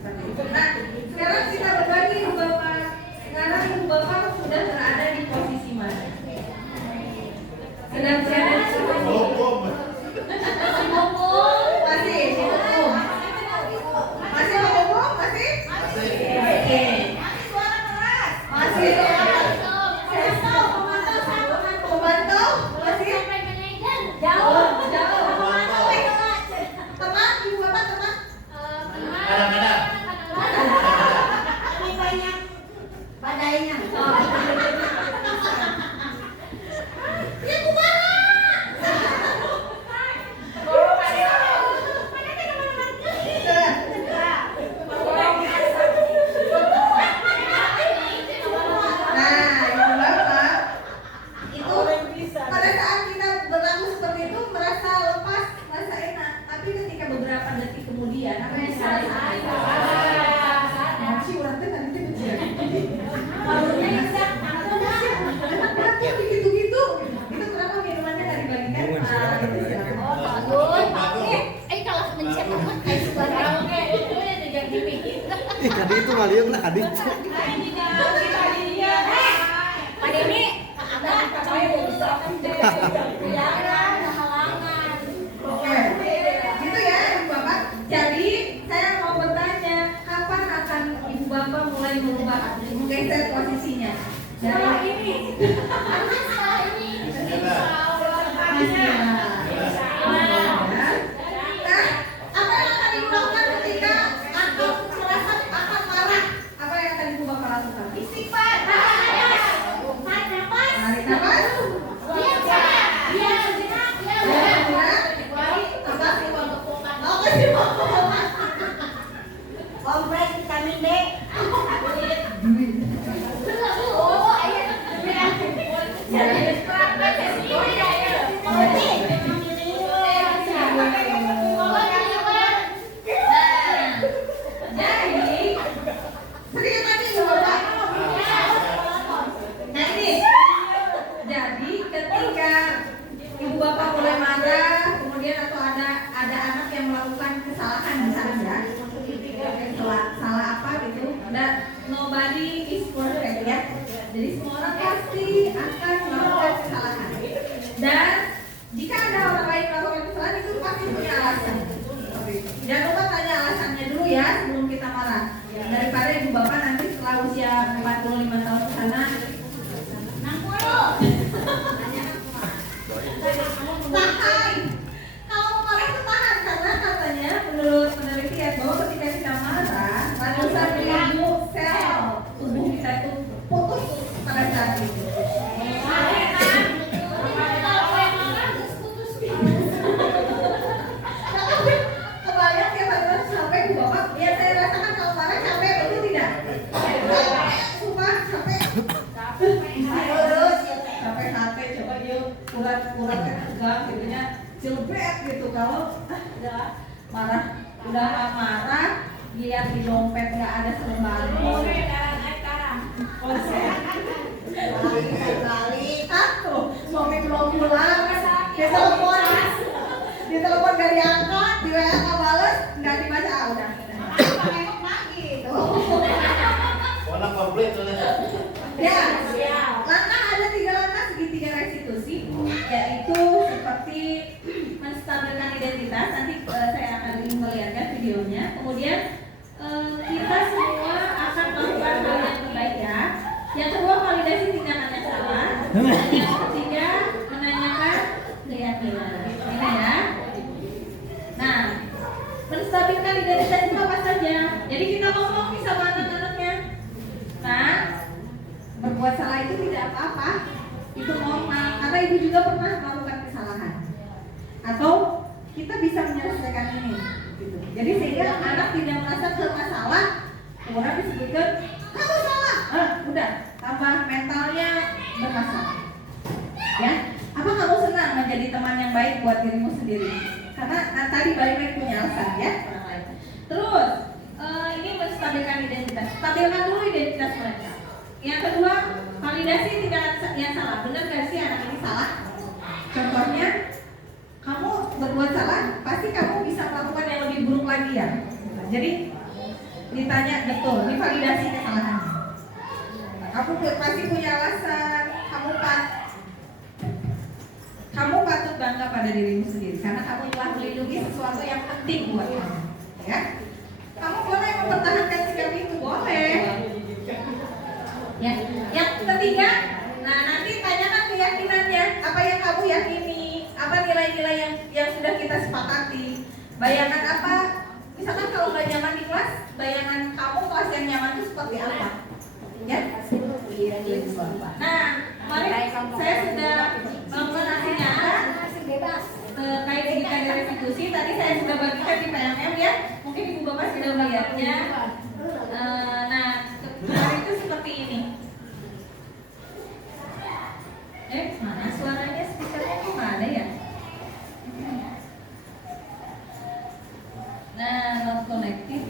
Seperti itu. Nah, sekarang kita berbagi ibu bapak. Sekarang ibu bapak sudah berada di posisi mana? Sedang berada di posisi Hukum. masih hukum. Masih hukum? Masih? Oke. Suara keras. Masih pemantau? Masih? Jauh. Teman? Ibu bapak teman? Kadang-kadang. Lebih banyak badainya. Ya kumaha? Kalau mencet apa kayak sebarang. Tadi itu Malia nak adik. Pak Deni, ada halangan. Oke, gitu ya Ibu Bapak. Jadi saya mau bertanya, kapan akan Ibu Bapak mulai merubah menggeser posisinya? Dari ini. Nah, apa yang akan Ibu lakukan ketika atau merasa akan marah? Apa yang akan Ibu Bapak lakukan? Istighfar. Tarik nafas. Kompres vitamin D. Jadi ketika Ibu Bapak mulai marah, kemudian atau ada anak yang melakukan kesalahan misalnya, salah apa gitu, dan nobody is perfect ya. Jadi semua orang pasti akan melakukan kesalahan. Dan jika ada orang lain melakukan kesalahan itu pasti punya alasan. Jangan lupa tanya alasannya dulu ya sebelum kita marah. Daripada Ibu Bapak nanti setelah usia 45 tahun ke sana 60. tahan. Kalau marah itu tahan karena katanya menurut penelitian bahwa ketika kita marah, ratusan ribu sel tubuh kita itu putus pada saat itu. Kebayang ya Pak sampai Ibu Bapak, ya saya rasakan kalau marah capek itu tidak. Sumpah capek. Capek coba yuk kurat kan tegang gitu nya jelbet gitu kalau udah marah lihat di dompet nggak ada selembar kali tuh suami belum pulang ditelepon gak diangkat di WA nggak bales nggak dibaca udah enak lagi tuh Warna komplit soalnya. ya langkah ada 3 langkah segitiga restitusi yaitu seperti menstabilkan identitas. Nanti saya akan melihatkan videonya. Kemudian kita semua akan melakukan hal yang terbaik ya. Yang kedua validasi tindakan yang salah. Yang ketiga menanyakan keyakinan. Ini ya. Nah, menstabilkan identitas itu apa saja? Jadi kita ngomong nih sama anak-anaknya. Nah, berbuat salah itu tidak apa-apa, itu normal karena ibu juga pernah melakukan kesalahan atau kita bisa menyelesaikan ini gitu. Jadi sehingga anak tidak merasa bermasalah orang disebutkan kamu salah, udah tambah mentalnya bermasalah ya. Apa kamu senang menjadi teman yang baik buat dirimu sendiri karena tadi balik punya alasan ya orang lain. Terus ini menstabilkan identitas, stabilkan dulu identitas mereka. Yang kedua, validasi tindakan yang salah. Benar gak sih anak ini salah? Contohnya, kamu berbuat salah, pasti kamu bisa melakukan yang lebih buruk lagi ya. Jadi ditanya betul, ini validasi kesalahan. Kamu pasti punya alasan, kamu patut bangga pada dirimu sendiri karena kamu telah melindungi sesuatu yang penting buat kamu. Ya, kamu boleh mempertahankan sikap itu, boleh. Ya, yang ketiga, nah nanti tanyakan keyakinannya, apa yang kamu yakini, apa nilai-nilai yang sudah kita sepakati, bayangan apa, misalkan kalau nggak nyaman di kelas, bayangan kamu kelas yang nyaman itu seperti apa, ya? Nah, kemarin saya sudah melakukan aksinya terkait dengan restitusi, tadi saya sudah bagikan di PMM ya, mungkin Ibu Bapak sudah melihatnya. Nah, kemarin itu seperti ini. Mana suaranya, speakernya kok nggak ada ya? Nah, not connected.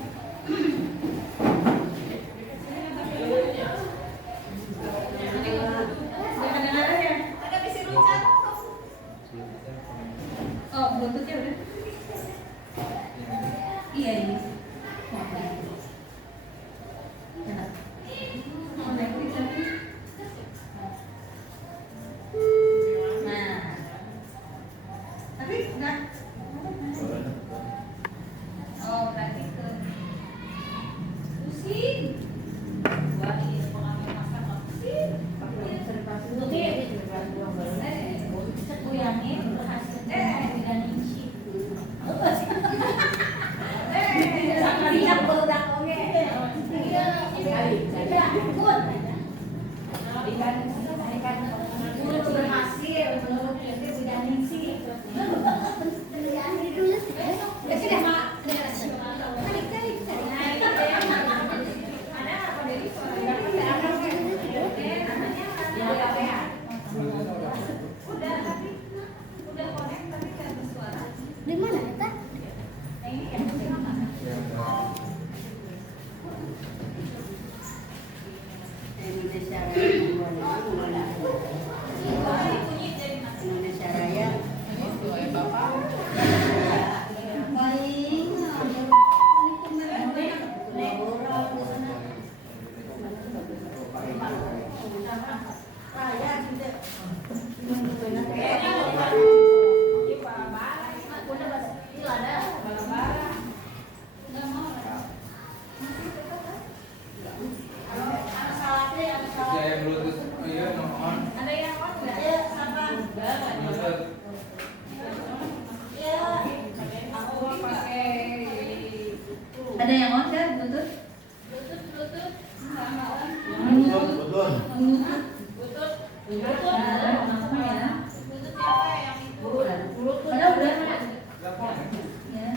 Sudah kedengaran ya? Ada bisi rucat. Oh, belum lututnya udah. Iya ini. Mau naik lagi. Nah, tapi enggak. Oh, berarti ke pusing. Wah, ini pengambil masak nggak pusing. Pakai observasi dulu ya. Goyangin hasilnya tidak ninci. Siap beludak oke. Ikan berhasil menurut itu tidak ningsi. Ya sudah mak. Udah tapi udah connect tapi nggak bersuara. Di mana kita? Nah, ini kan sama. Indonesia Raya. Bunyi dari mana? Indonesia Raya. Saya bluetooth, oh iya, no on. Ada yang on nggak? Ya, sama. Bluetooth. Ya. Aku pakai. Ada yang on kan Bluetooth? Bluetooth. Sama on. Betul. Bluetooth. Ada. Apa ya? Bluetooth siapa yang itu? Padahal udah kan? Ya.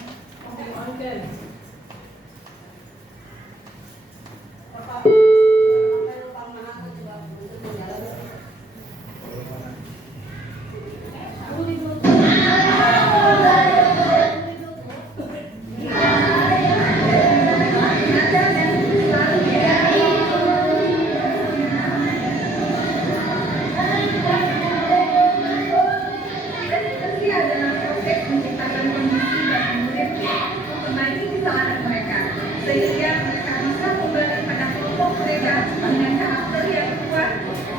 Resiliensi adalah proses menciptakan kondisi bagi murid untuk membantu kesalahan mereka, sehingga mereka bisa kembali pada kelompok mereka dengan karakter yang kuat.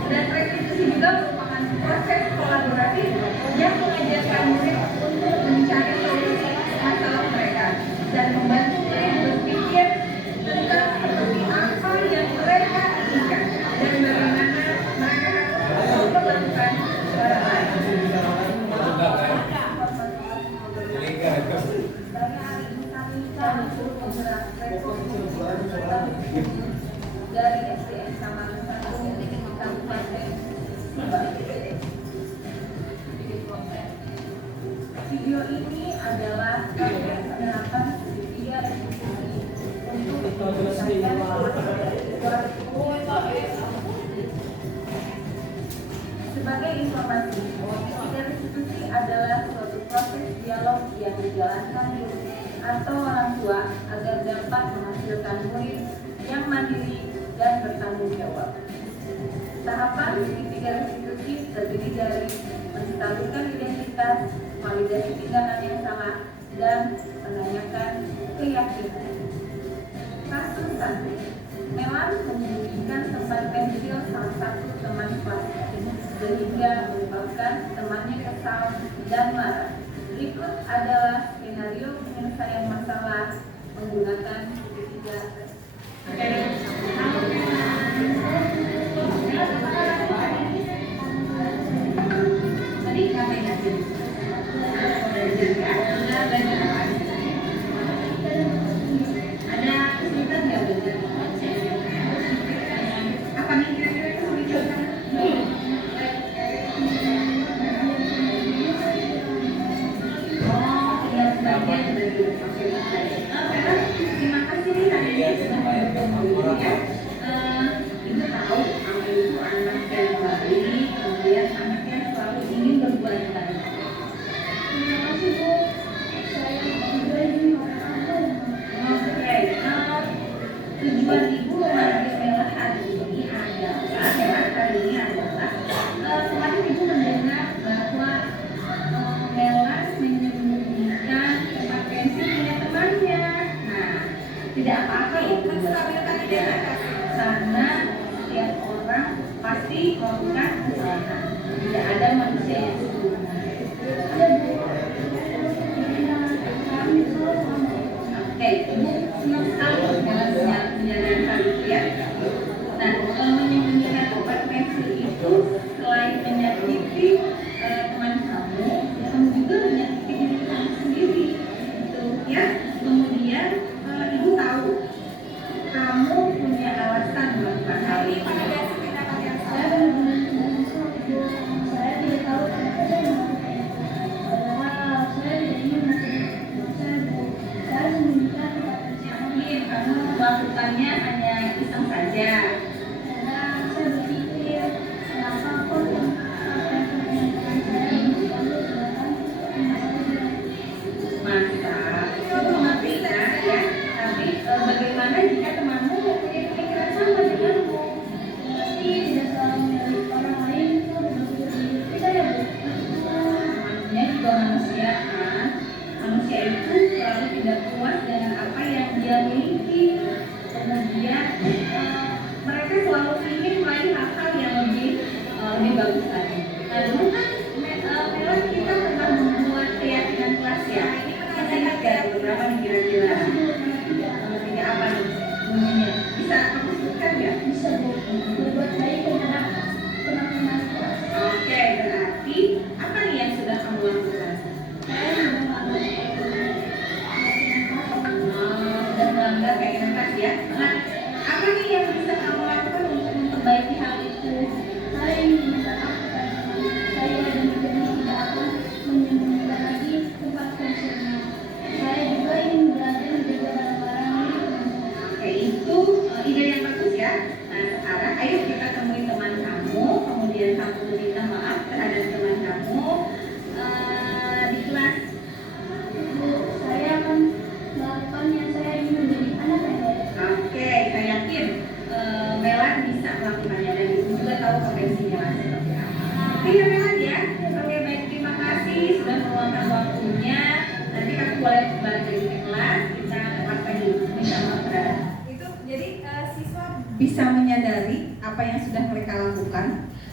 Dan restitusi juga merupakan proses kolaboratif yang mengajarkan murid untuk mencari solusi masalah mereka dan membantu murid berpikir tentang seperti apa yang mereka inginkan dan bagaimana mereka harus melakukan secara baik. Dari SDN Samarinda Kabupaten video ini adalah proses penerapan video edukasi untuk sebagai informasi, tiga restitusi adalah suatu proses dialog yang dijalankan guru atau orang tua agar dapat menghasilkan murid yang mandiri dan bertanggung jawab. Tahapan tiga restitusi terdiri dari menstabilkan identitas, validasi tindakan yang salah, dan menanyakan keyakinan. Kasus 1, Melan menyembunyikan tempat pensil salah satu teman kelasnya sehingga menyebabkan temannya kesal dan marah. Berikut adalah skenario penyelesaian masalah menggunakan tiga. Tadi ngapain aja? Ada kesulitan nggak belajar? Apa nih kira-kira kesulitan? Oh, ya sebagian dari terima kasih nih hari ini sudah bergabung ya. Ibu tahu Amel itu anak yang baik, kemudian anaknya selalu ingin berbuat baik. Terima kasih Bu. Saya juga ingin mengatakan. Oke, tujuan Ibu memanggil Mela hari ini adalah kemarin Ibu mendengar bahwa Mela menyembunyikan tidak apa-apa loh. Menstabilkan identitas. Karena setiap orang pasti melakukan kesalahan. Tidak ada manusia yang sempurna. Oke, senang sekali dengan menyadari hal itu ya. Nah, menyembunyikan kompetensi itu selain menyakiti teman kamu juga menyakiti diri kamu sendiri, gitu ya. Kemudian ibu tahu kamu punya alasan melakukan hal ini. Pada dasar tindakan yang salah. Saya tidak tahu kenapa saya melakukannya. Padahal saya tidak ingin melakukan saya menyembunyikan kompetensi. Mungkin kamu melakukannya hanya iseng saja. Karena saya berpikir kenapa kok kepentingan saya diambil sedangkan Mantap, itu mengerti kan ya. Tapi bagaimana jika temanmu mempunyai pemikiran sama denganmu? Berarti tidak selalu dari orang lain itu berpikir kita ya Bu. Manusia juga manusia kan. Manusia itu selalu tidak puas dengan apa yang dia miliki. Kemudian mereka selalu ingin meraih hal-hal yang lebih bagus lagi. Nah dulu kan Melan kita pernah membuat keyakinan kelas ya. Masih ingat gak beberapa nih kira-kira? Tiga apa nih bunyinya? Bisa kamu sebutkan nggak? Bisa Bu, berbuat baik terhadap teman-teman kelas. Oke, berarti apa nih yang sudah kamu lakukan? Saya sudah melanggar Dan melanggar keyakinan kelas ya. Nah, apa nih yang bisa kamu lakukan untuk memperbaiki hal itu? saya ingin minta maaf kepada teman saya dan menjadi tidak akan menyembunyikan lagi tempat konsernya. Saya juga ingin belajar menjaga barang-barang milik teman-teman. Oke, itu ide yang bagus ya. Nah, sekarang ayo kita temui teman kamu, kemudian kamu minta maaf terhadap teman kamu di kelas. Bu, saya akan melakukannya. Saya ingin menjadi anak yang baik. Oke, saya yakin Melan bisa melakukannya dan ibu juga tahu potensinya seperti apa. Oke ya Melan ya. Oke baik, terima kasih sudah meluangkan waktunya. Nanti kamu boleh kembali lagi ke kelas. Kita apa nih? Minta maaf terhadap. Itu jadi siswa Bisa menyadari apa yang sudah mereka lakukan.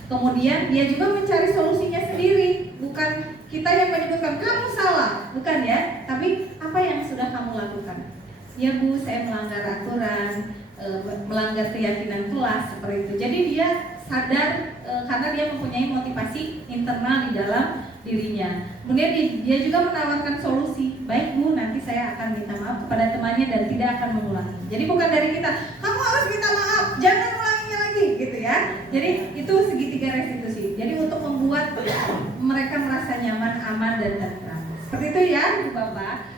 Kemudian dia juga mencari solusinya sendiri. Bukan kita yang menyebutkan kamu salah, bukan ya. Tapi apa yang sudah kamu lakukan? Ya Bu, saya melanggar aturan, melanggar keyakinan kelas seperti itu. Jadi dia sadar karena dia mempunyai motivasi internal di dalam dirinya. Kemudian dia juga menawarkan solusi. Baik Bu, nanti saya akan minta maaf kepada temannya dan tidak akan mengulangi. Jadi bukan dari kita, kamu harus minta maaf, jangan ulanginya lagi, gitu ya. Jadi itu segitiga restitusi. Jadi untuk membuat mereka merasa nyaman, aman dan tenang. Seperti itu ya, Bu Bapak.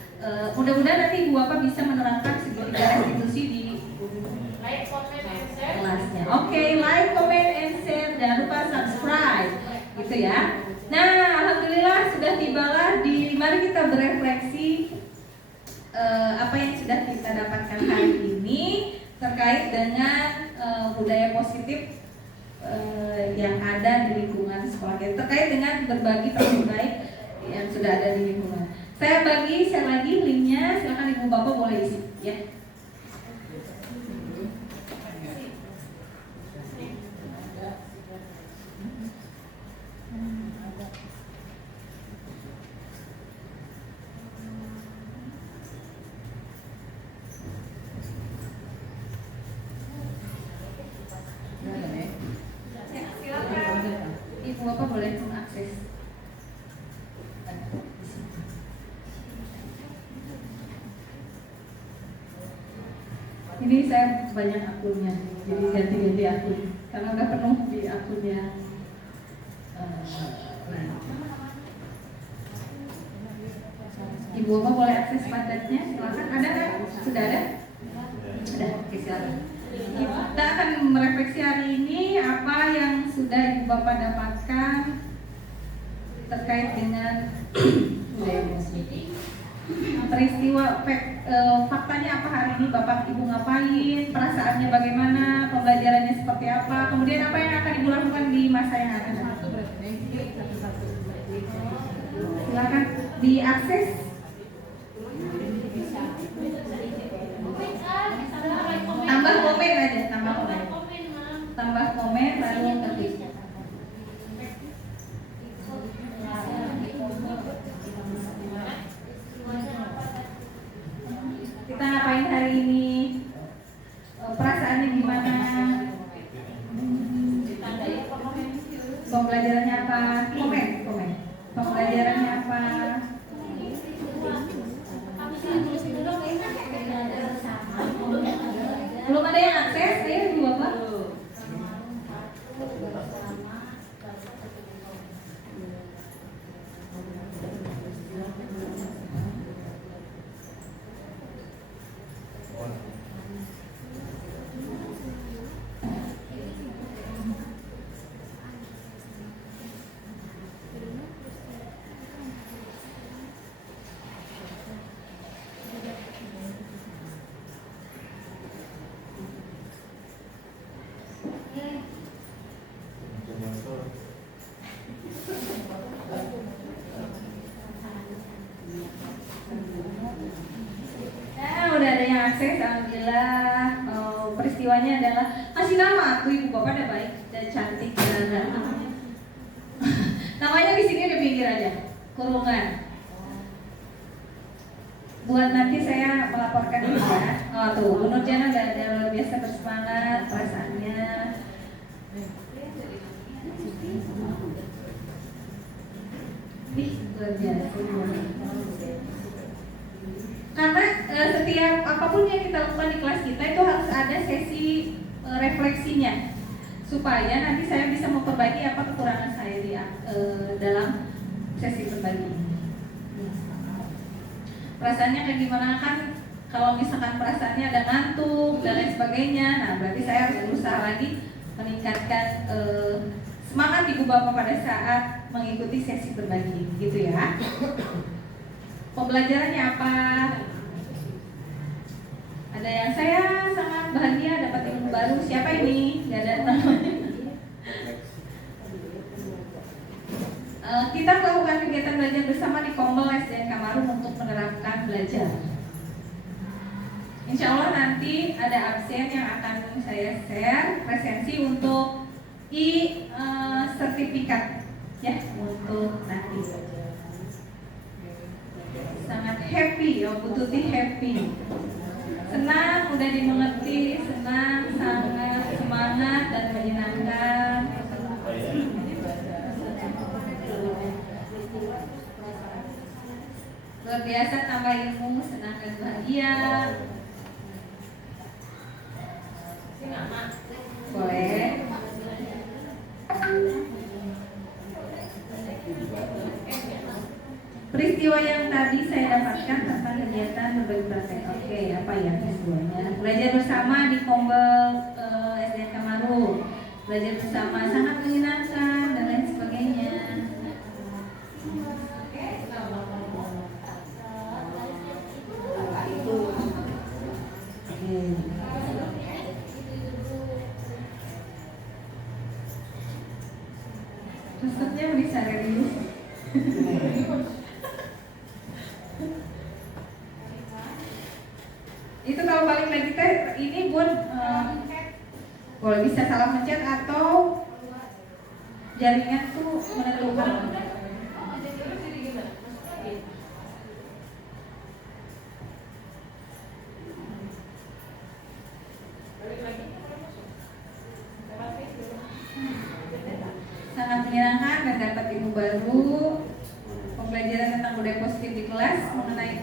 Mudah-mudahan nanti Ibu Bapak bisa menerapkan segitiga restitusi di Like, comment, and share. kelasnya. Oke, like, comment, and share. Jangan lupa subscribe, gitu ya. Nah, alhamdulillah sudah tibalah di mari kita berefleksi apa yang sudah kita dapatkan hari ini terkait dengan budaya positif yang ada di lingkungan sekolah kita, terkait dengan berbagi pesan baik yang sudah ada di lingkungan. Saya share lagi linknya, silakan Ibu Bapak boleh isi ya. Ibu Bapak boleh mengakses. Ini saya banyak akunnya, jadi ganti-ganti akun karena udah penuh di akunnya. Ibu Bapak boleh akses padatnya, silakan. Ada kan? Sudah ada? Sudah, oke silakan. Kita akan merefleksi hari ini apa yang sudah Ibu Bapak dapatkan terkait dengan peristiwa faktanya apa hari ini, Bapak Ibu ngapain, perasaannya bagaimana, pembelajarannya seperti apa, kemudian apa yang akan Ibu lakukan di masa yang akan datang. Silakan diakses. komen lalu ketik. Kita ngapain hari ini? Perasaannya gimana? Pembelajarannya apa? Komen. Pembelajarannya apa? Belum ada yang akses, saya Ibu Bapak. Udah ada yang akses, alhamdulillah. Peristiwanya adalah kasih nama aku Ibu Bapak udah baik dan cantik dan namanya di sini di pinggir aja, kurungan. Buat nanti saya melaporkan ini ya. Oh tuh, Bu Nurjana udah ada luar biasa bersemangat perasaannya. Ih, luar biasa. Karena setiap apapun yang kita lakukan di kelas kita itu harus ada sesi refleksinya supaya nanti saya bisa memperbaiki apa kekurangan saya di dalam sesi berbagi ini. Perasaannya kayak gimana kan? Kalau misalkan perasaannya ada ngantuk dan lain sebagainya, nah berarti saya harus berusaha lagi meningkatkan semangat Ibu Bapak pada saat mengikuti sesi berbagi, gitu ya. Pembelajarannya apa? Ada yang saya sangat bahagia dapat ilmu baru. Siapa ini? Gak ada namanya. Kita melakukan kegiatan belajar bersama di Kombel SDN Kamaru untuk menerapkan belajar. Insya Allah nanti ada absen yang akan saya share presensi untuk sertifikat ya untuk nanti. Sangat happy ya, Bu Tuti happy. Senang, udah dimengerti, senang, sangat semangat dan menyenangkan. Luar biasa, tambah ilmu, senang dan bahagia. Boleh. Peristiwa yang tadi saya dapatkan tentang kegiatan berbagi praktek. Oke, apa ya peristiwanya? Belajar bersama di Kombel SDN Kamaru. Belajar bersama sangat menyenangkan dan lain sebagainya. Resepnya bisa review. Itu kalau balik lagi teh ini buat boleh bisa salah mencet atau jaringan tuh menentukan. Sangat menyenangkan dan dapat ilmu baru. Pembelajaran tentang budaya positif di kelas mengenai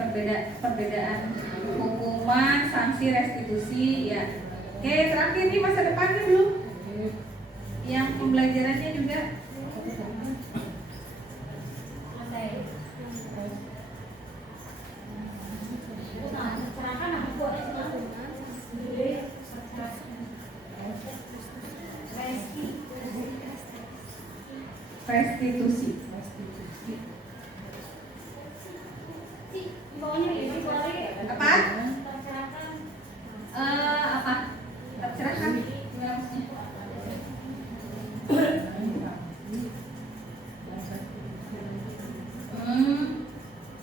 perbedaan hukuman, sanksi, restitusi ya. Oke, terakhir nih masa depannya belum? Yang pembelajarannya juga restitusi. Apa? Apa? Tercerahkan? Gimana maksudnya?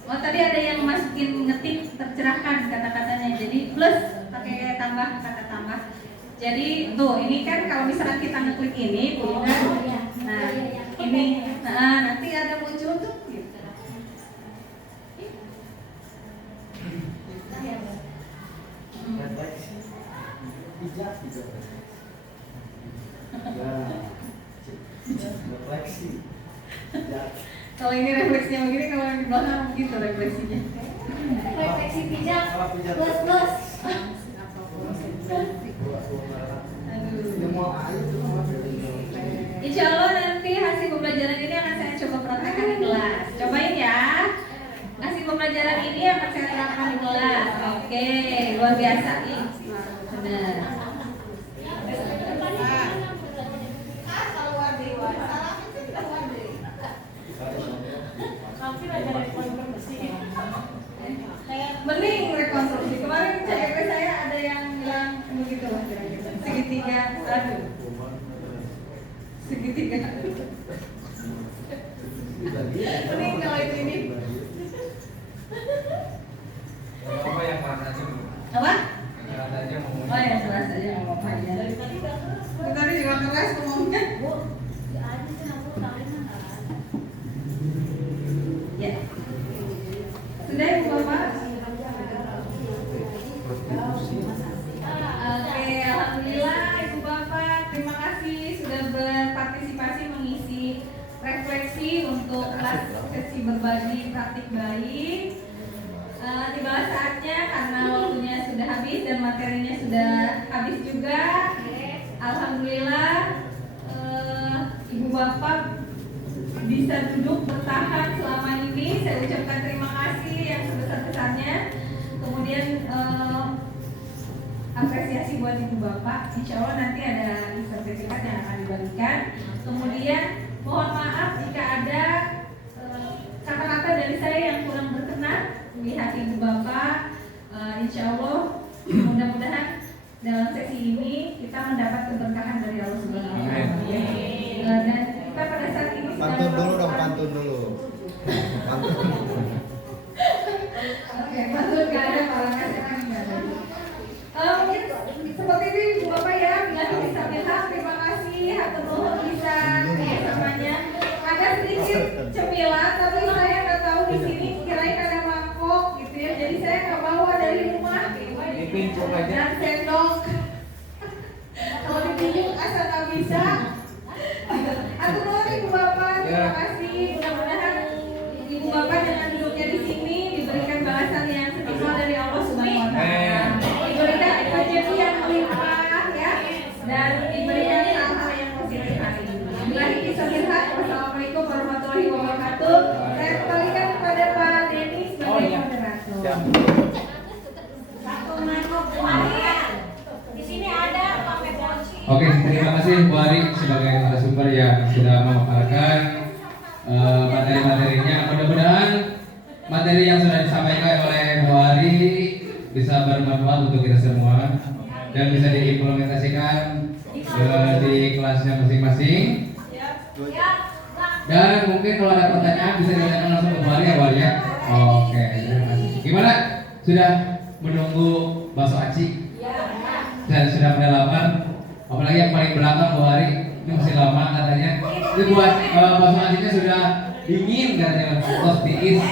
Oh tadi ada yang masukin ngetik tercerahkan kata-katanya. Jadi plus pakai tambah kata tambah. Jadi tuh ini kan kalau misalnya kita ngeklik ini, Bu Ina, nah ini, nanti ada muncul tuh. Gitu. Kalau ini refleksinya begini, kalau yang di belakang begitu refleksinya. Refleksi pijak plus. Insya Allah nanti hasil pembelajaran ini akan saya coba praktekkan di kelas. Cobain ya. Hasil pembelajaran ini akan saya terapkan di kelas. Oke, luar biasa nih. Benar. Mending rekonstruksi. Kemarin CEP saya ada yang bilang begitu, segitiga satu. Segitiga. Mending kalau itu ini. Apa yang kelas aja bu? Apa? Kelas aja mau. Oh ya kelas aja mau apa ya? Tadi juga kelas ngomongnya. Ya. Sudah Ibu Bapak? Oke, alhamdulillah Ibu Bapak, terima kasih sudah berpartisipasi mengisi refleksi untuk kelas sesi berbagi praktik baik. Tibalah saatnya karena waktunya sudah habis dan materinya sudah habis juga. Alhamdulillah Ibu Bapak bisa duduk bertahan selama ini. Saya ucapkan terima kasih yang sebesar-besarnya. Kemudian apresiasi buat Ibu Bapak. Insya Allah nanti ada sertifikat yang akan dibagikan. Kemudian mohon maaf jika ada kata-kata dari saya yang kurang berkenan di hati Ibu Bapak. Insya Allah mudah-mudahan dalam sesi ini kita mendapat keberkahan dari Allah Subhanahu wa Ta'ala. Dan kita pada saat ini Pantun dulu dong, pantun dulu. Pantun. Oke, pantun gak ada, parangnya sekarang gak ada. Mungkin seperti itu Ibu Bapak ya, bila bisa bilang terima kasih, hatur nuhun bisa kerjasamanya. Ada sedikit cemilan, tapi saya nggak tahu di sini kirain ada mangkok gitu ya, jadi saya nggak bawa dari rumah. Dan sendok. Kalau dipinjam asal nggak bisa. Hatur nuhun Ibu Bapak, terima kasih. Mudah-mudahan Ibu Bapak dengan duduknya di sini diberikan balasan yang setimpal dari Allah Subhanahu wa Ta'ala. Diberikan rezeki yang melimpah ya, dan diberikan hal-hal yang positif hari ini. Billahi taufiq. Wassalamualaikum warahmatullahi wabarakatuh. Saya kembalikan kepada Pak Denny sebagai moderator. Satu mangkok buahnya. Di sini ada pakai poci. Oke, terima kasih Bu Ari sebagai narasumber yang sudah memaparkan materi-materinya. Mudah-mudahan materi yang sudah disampaikan oleh Bu Ari bisa bermanfaat untuk kita semua dan bisa diimplementasikan di kelasnya masing-masing. Dan mungkin kalau ada pertanyaan bisa ditanyakan langsung ke Bu Ari ya Bu Ari ya. Oke, terima kasih. Gimana? Sudah menunggu bakso aci? Dan sudah pada lapar? Apalagi yang paling belakang Bu Ari, ini masih lama katanya. Itu buat bakso acinya sudah dingin katanya, terus tiis.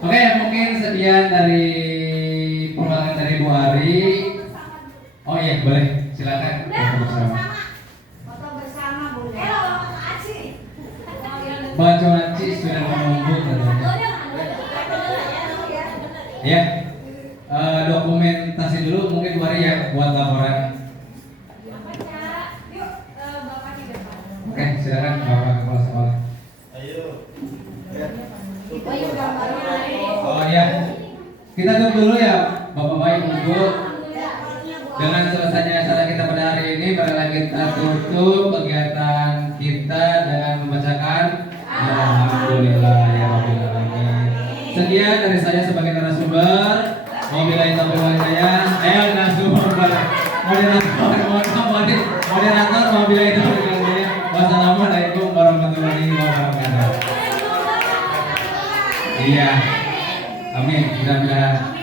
Oke, mungkin sekian dari perwakilan dari Bu Ari. Oh iya, boleh, silakan foto bersama. Foto bersama boleh. Bakso aci sudah menunggu katanya. Ya, dokumentasi dulu mungkin Bu Ari ya buat laporan. Oke, silakan Bapak Kepala Sekolah. Ayo. Oh ya, kita tutup dulu ya, Bapak-Bapak Ibu. Dengan selesainya acara kita pada hari ini, marilah kita tutup kegiatan kita dengan membacakan Alhamdulillah ya Rabbil Alamin. Sekian dari saya sebagai narasumber. Wabillahi taufiq wal hidayah. Ayo narasumber, moderator, wabillahi taufiq wal hidayah. Wassalamualaikum warahmatullahi wabarakatuh. Iya, amin. Mudah-mudahan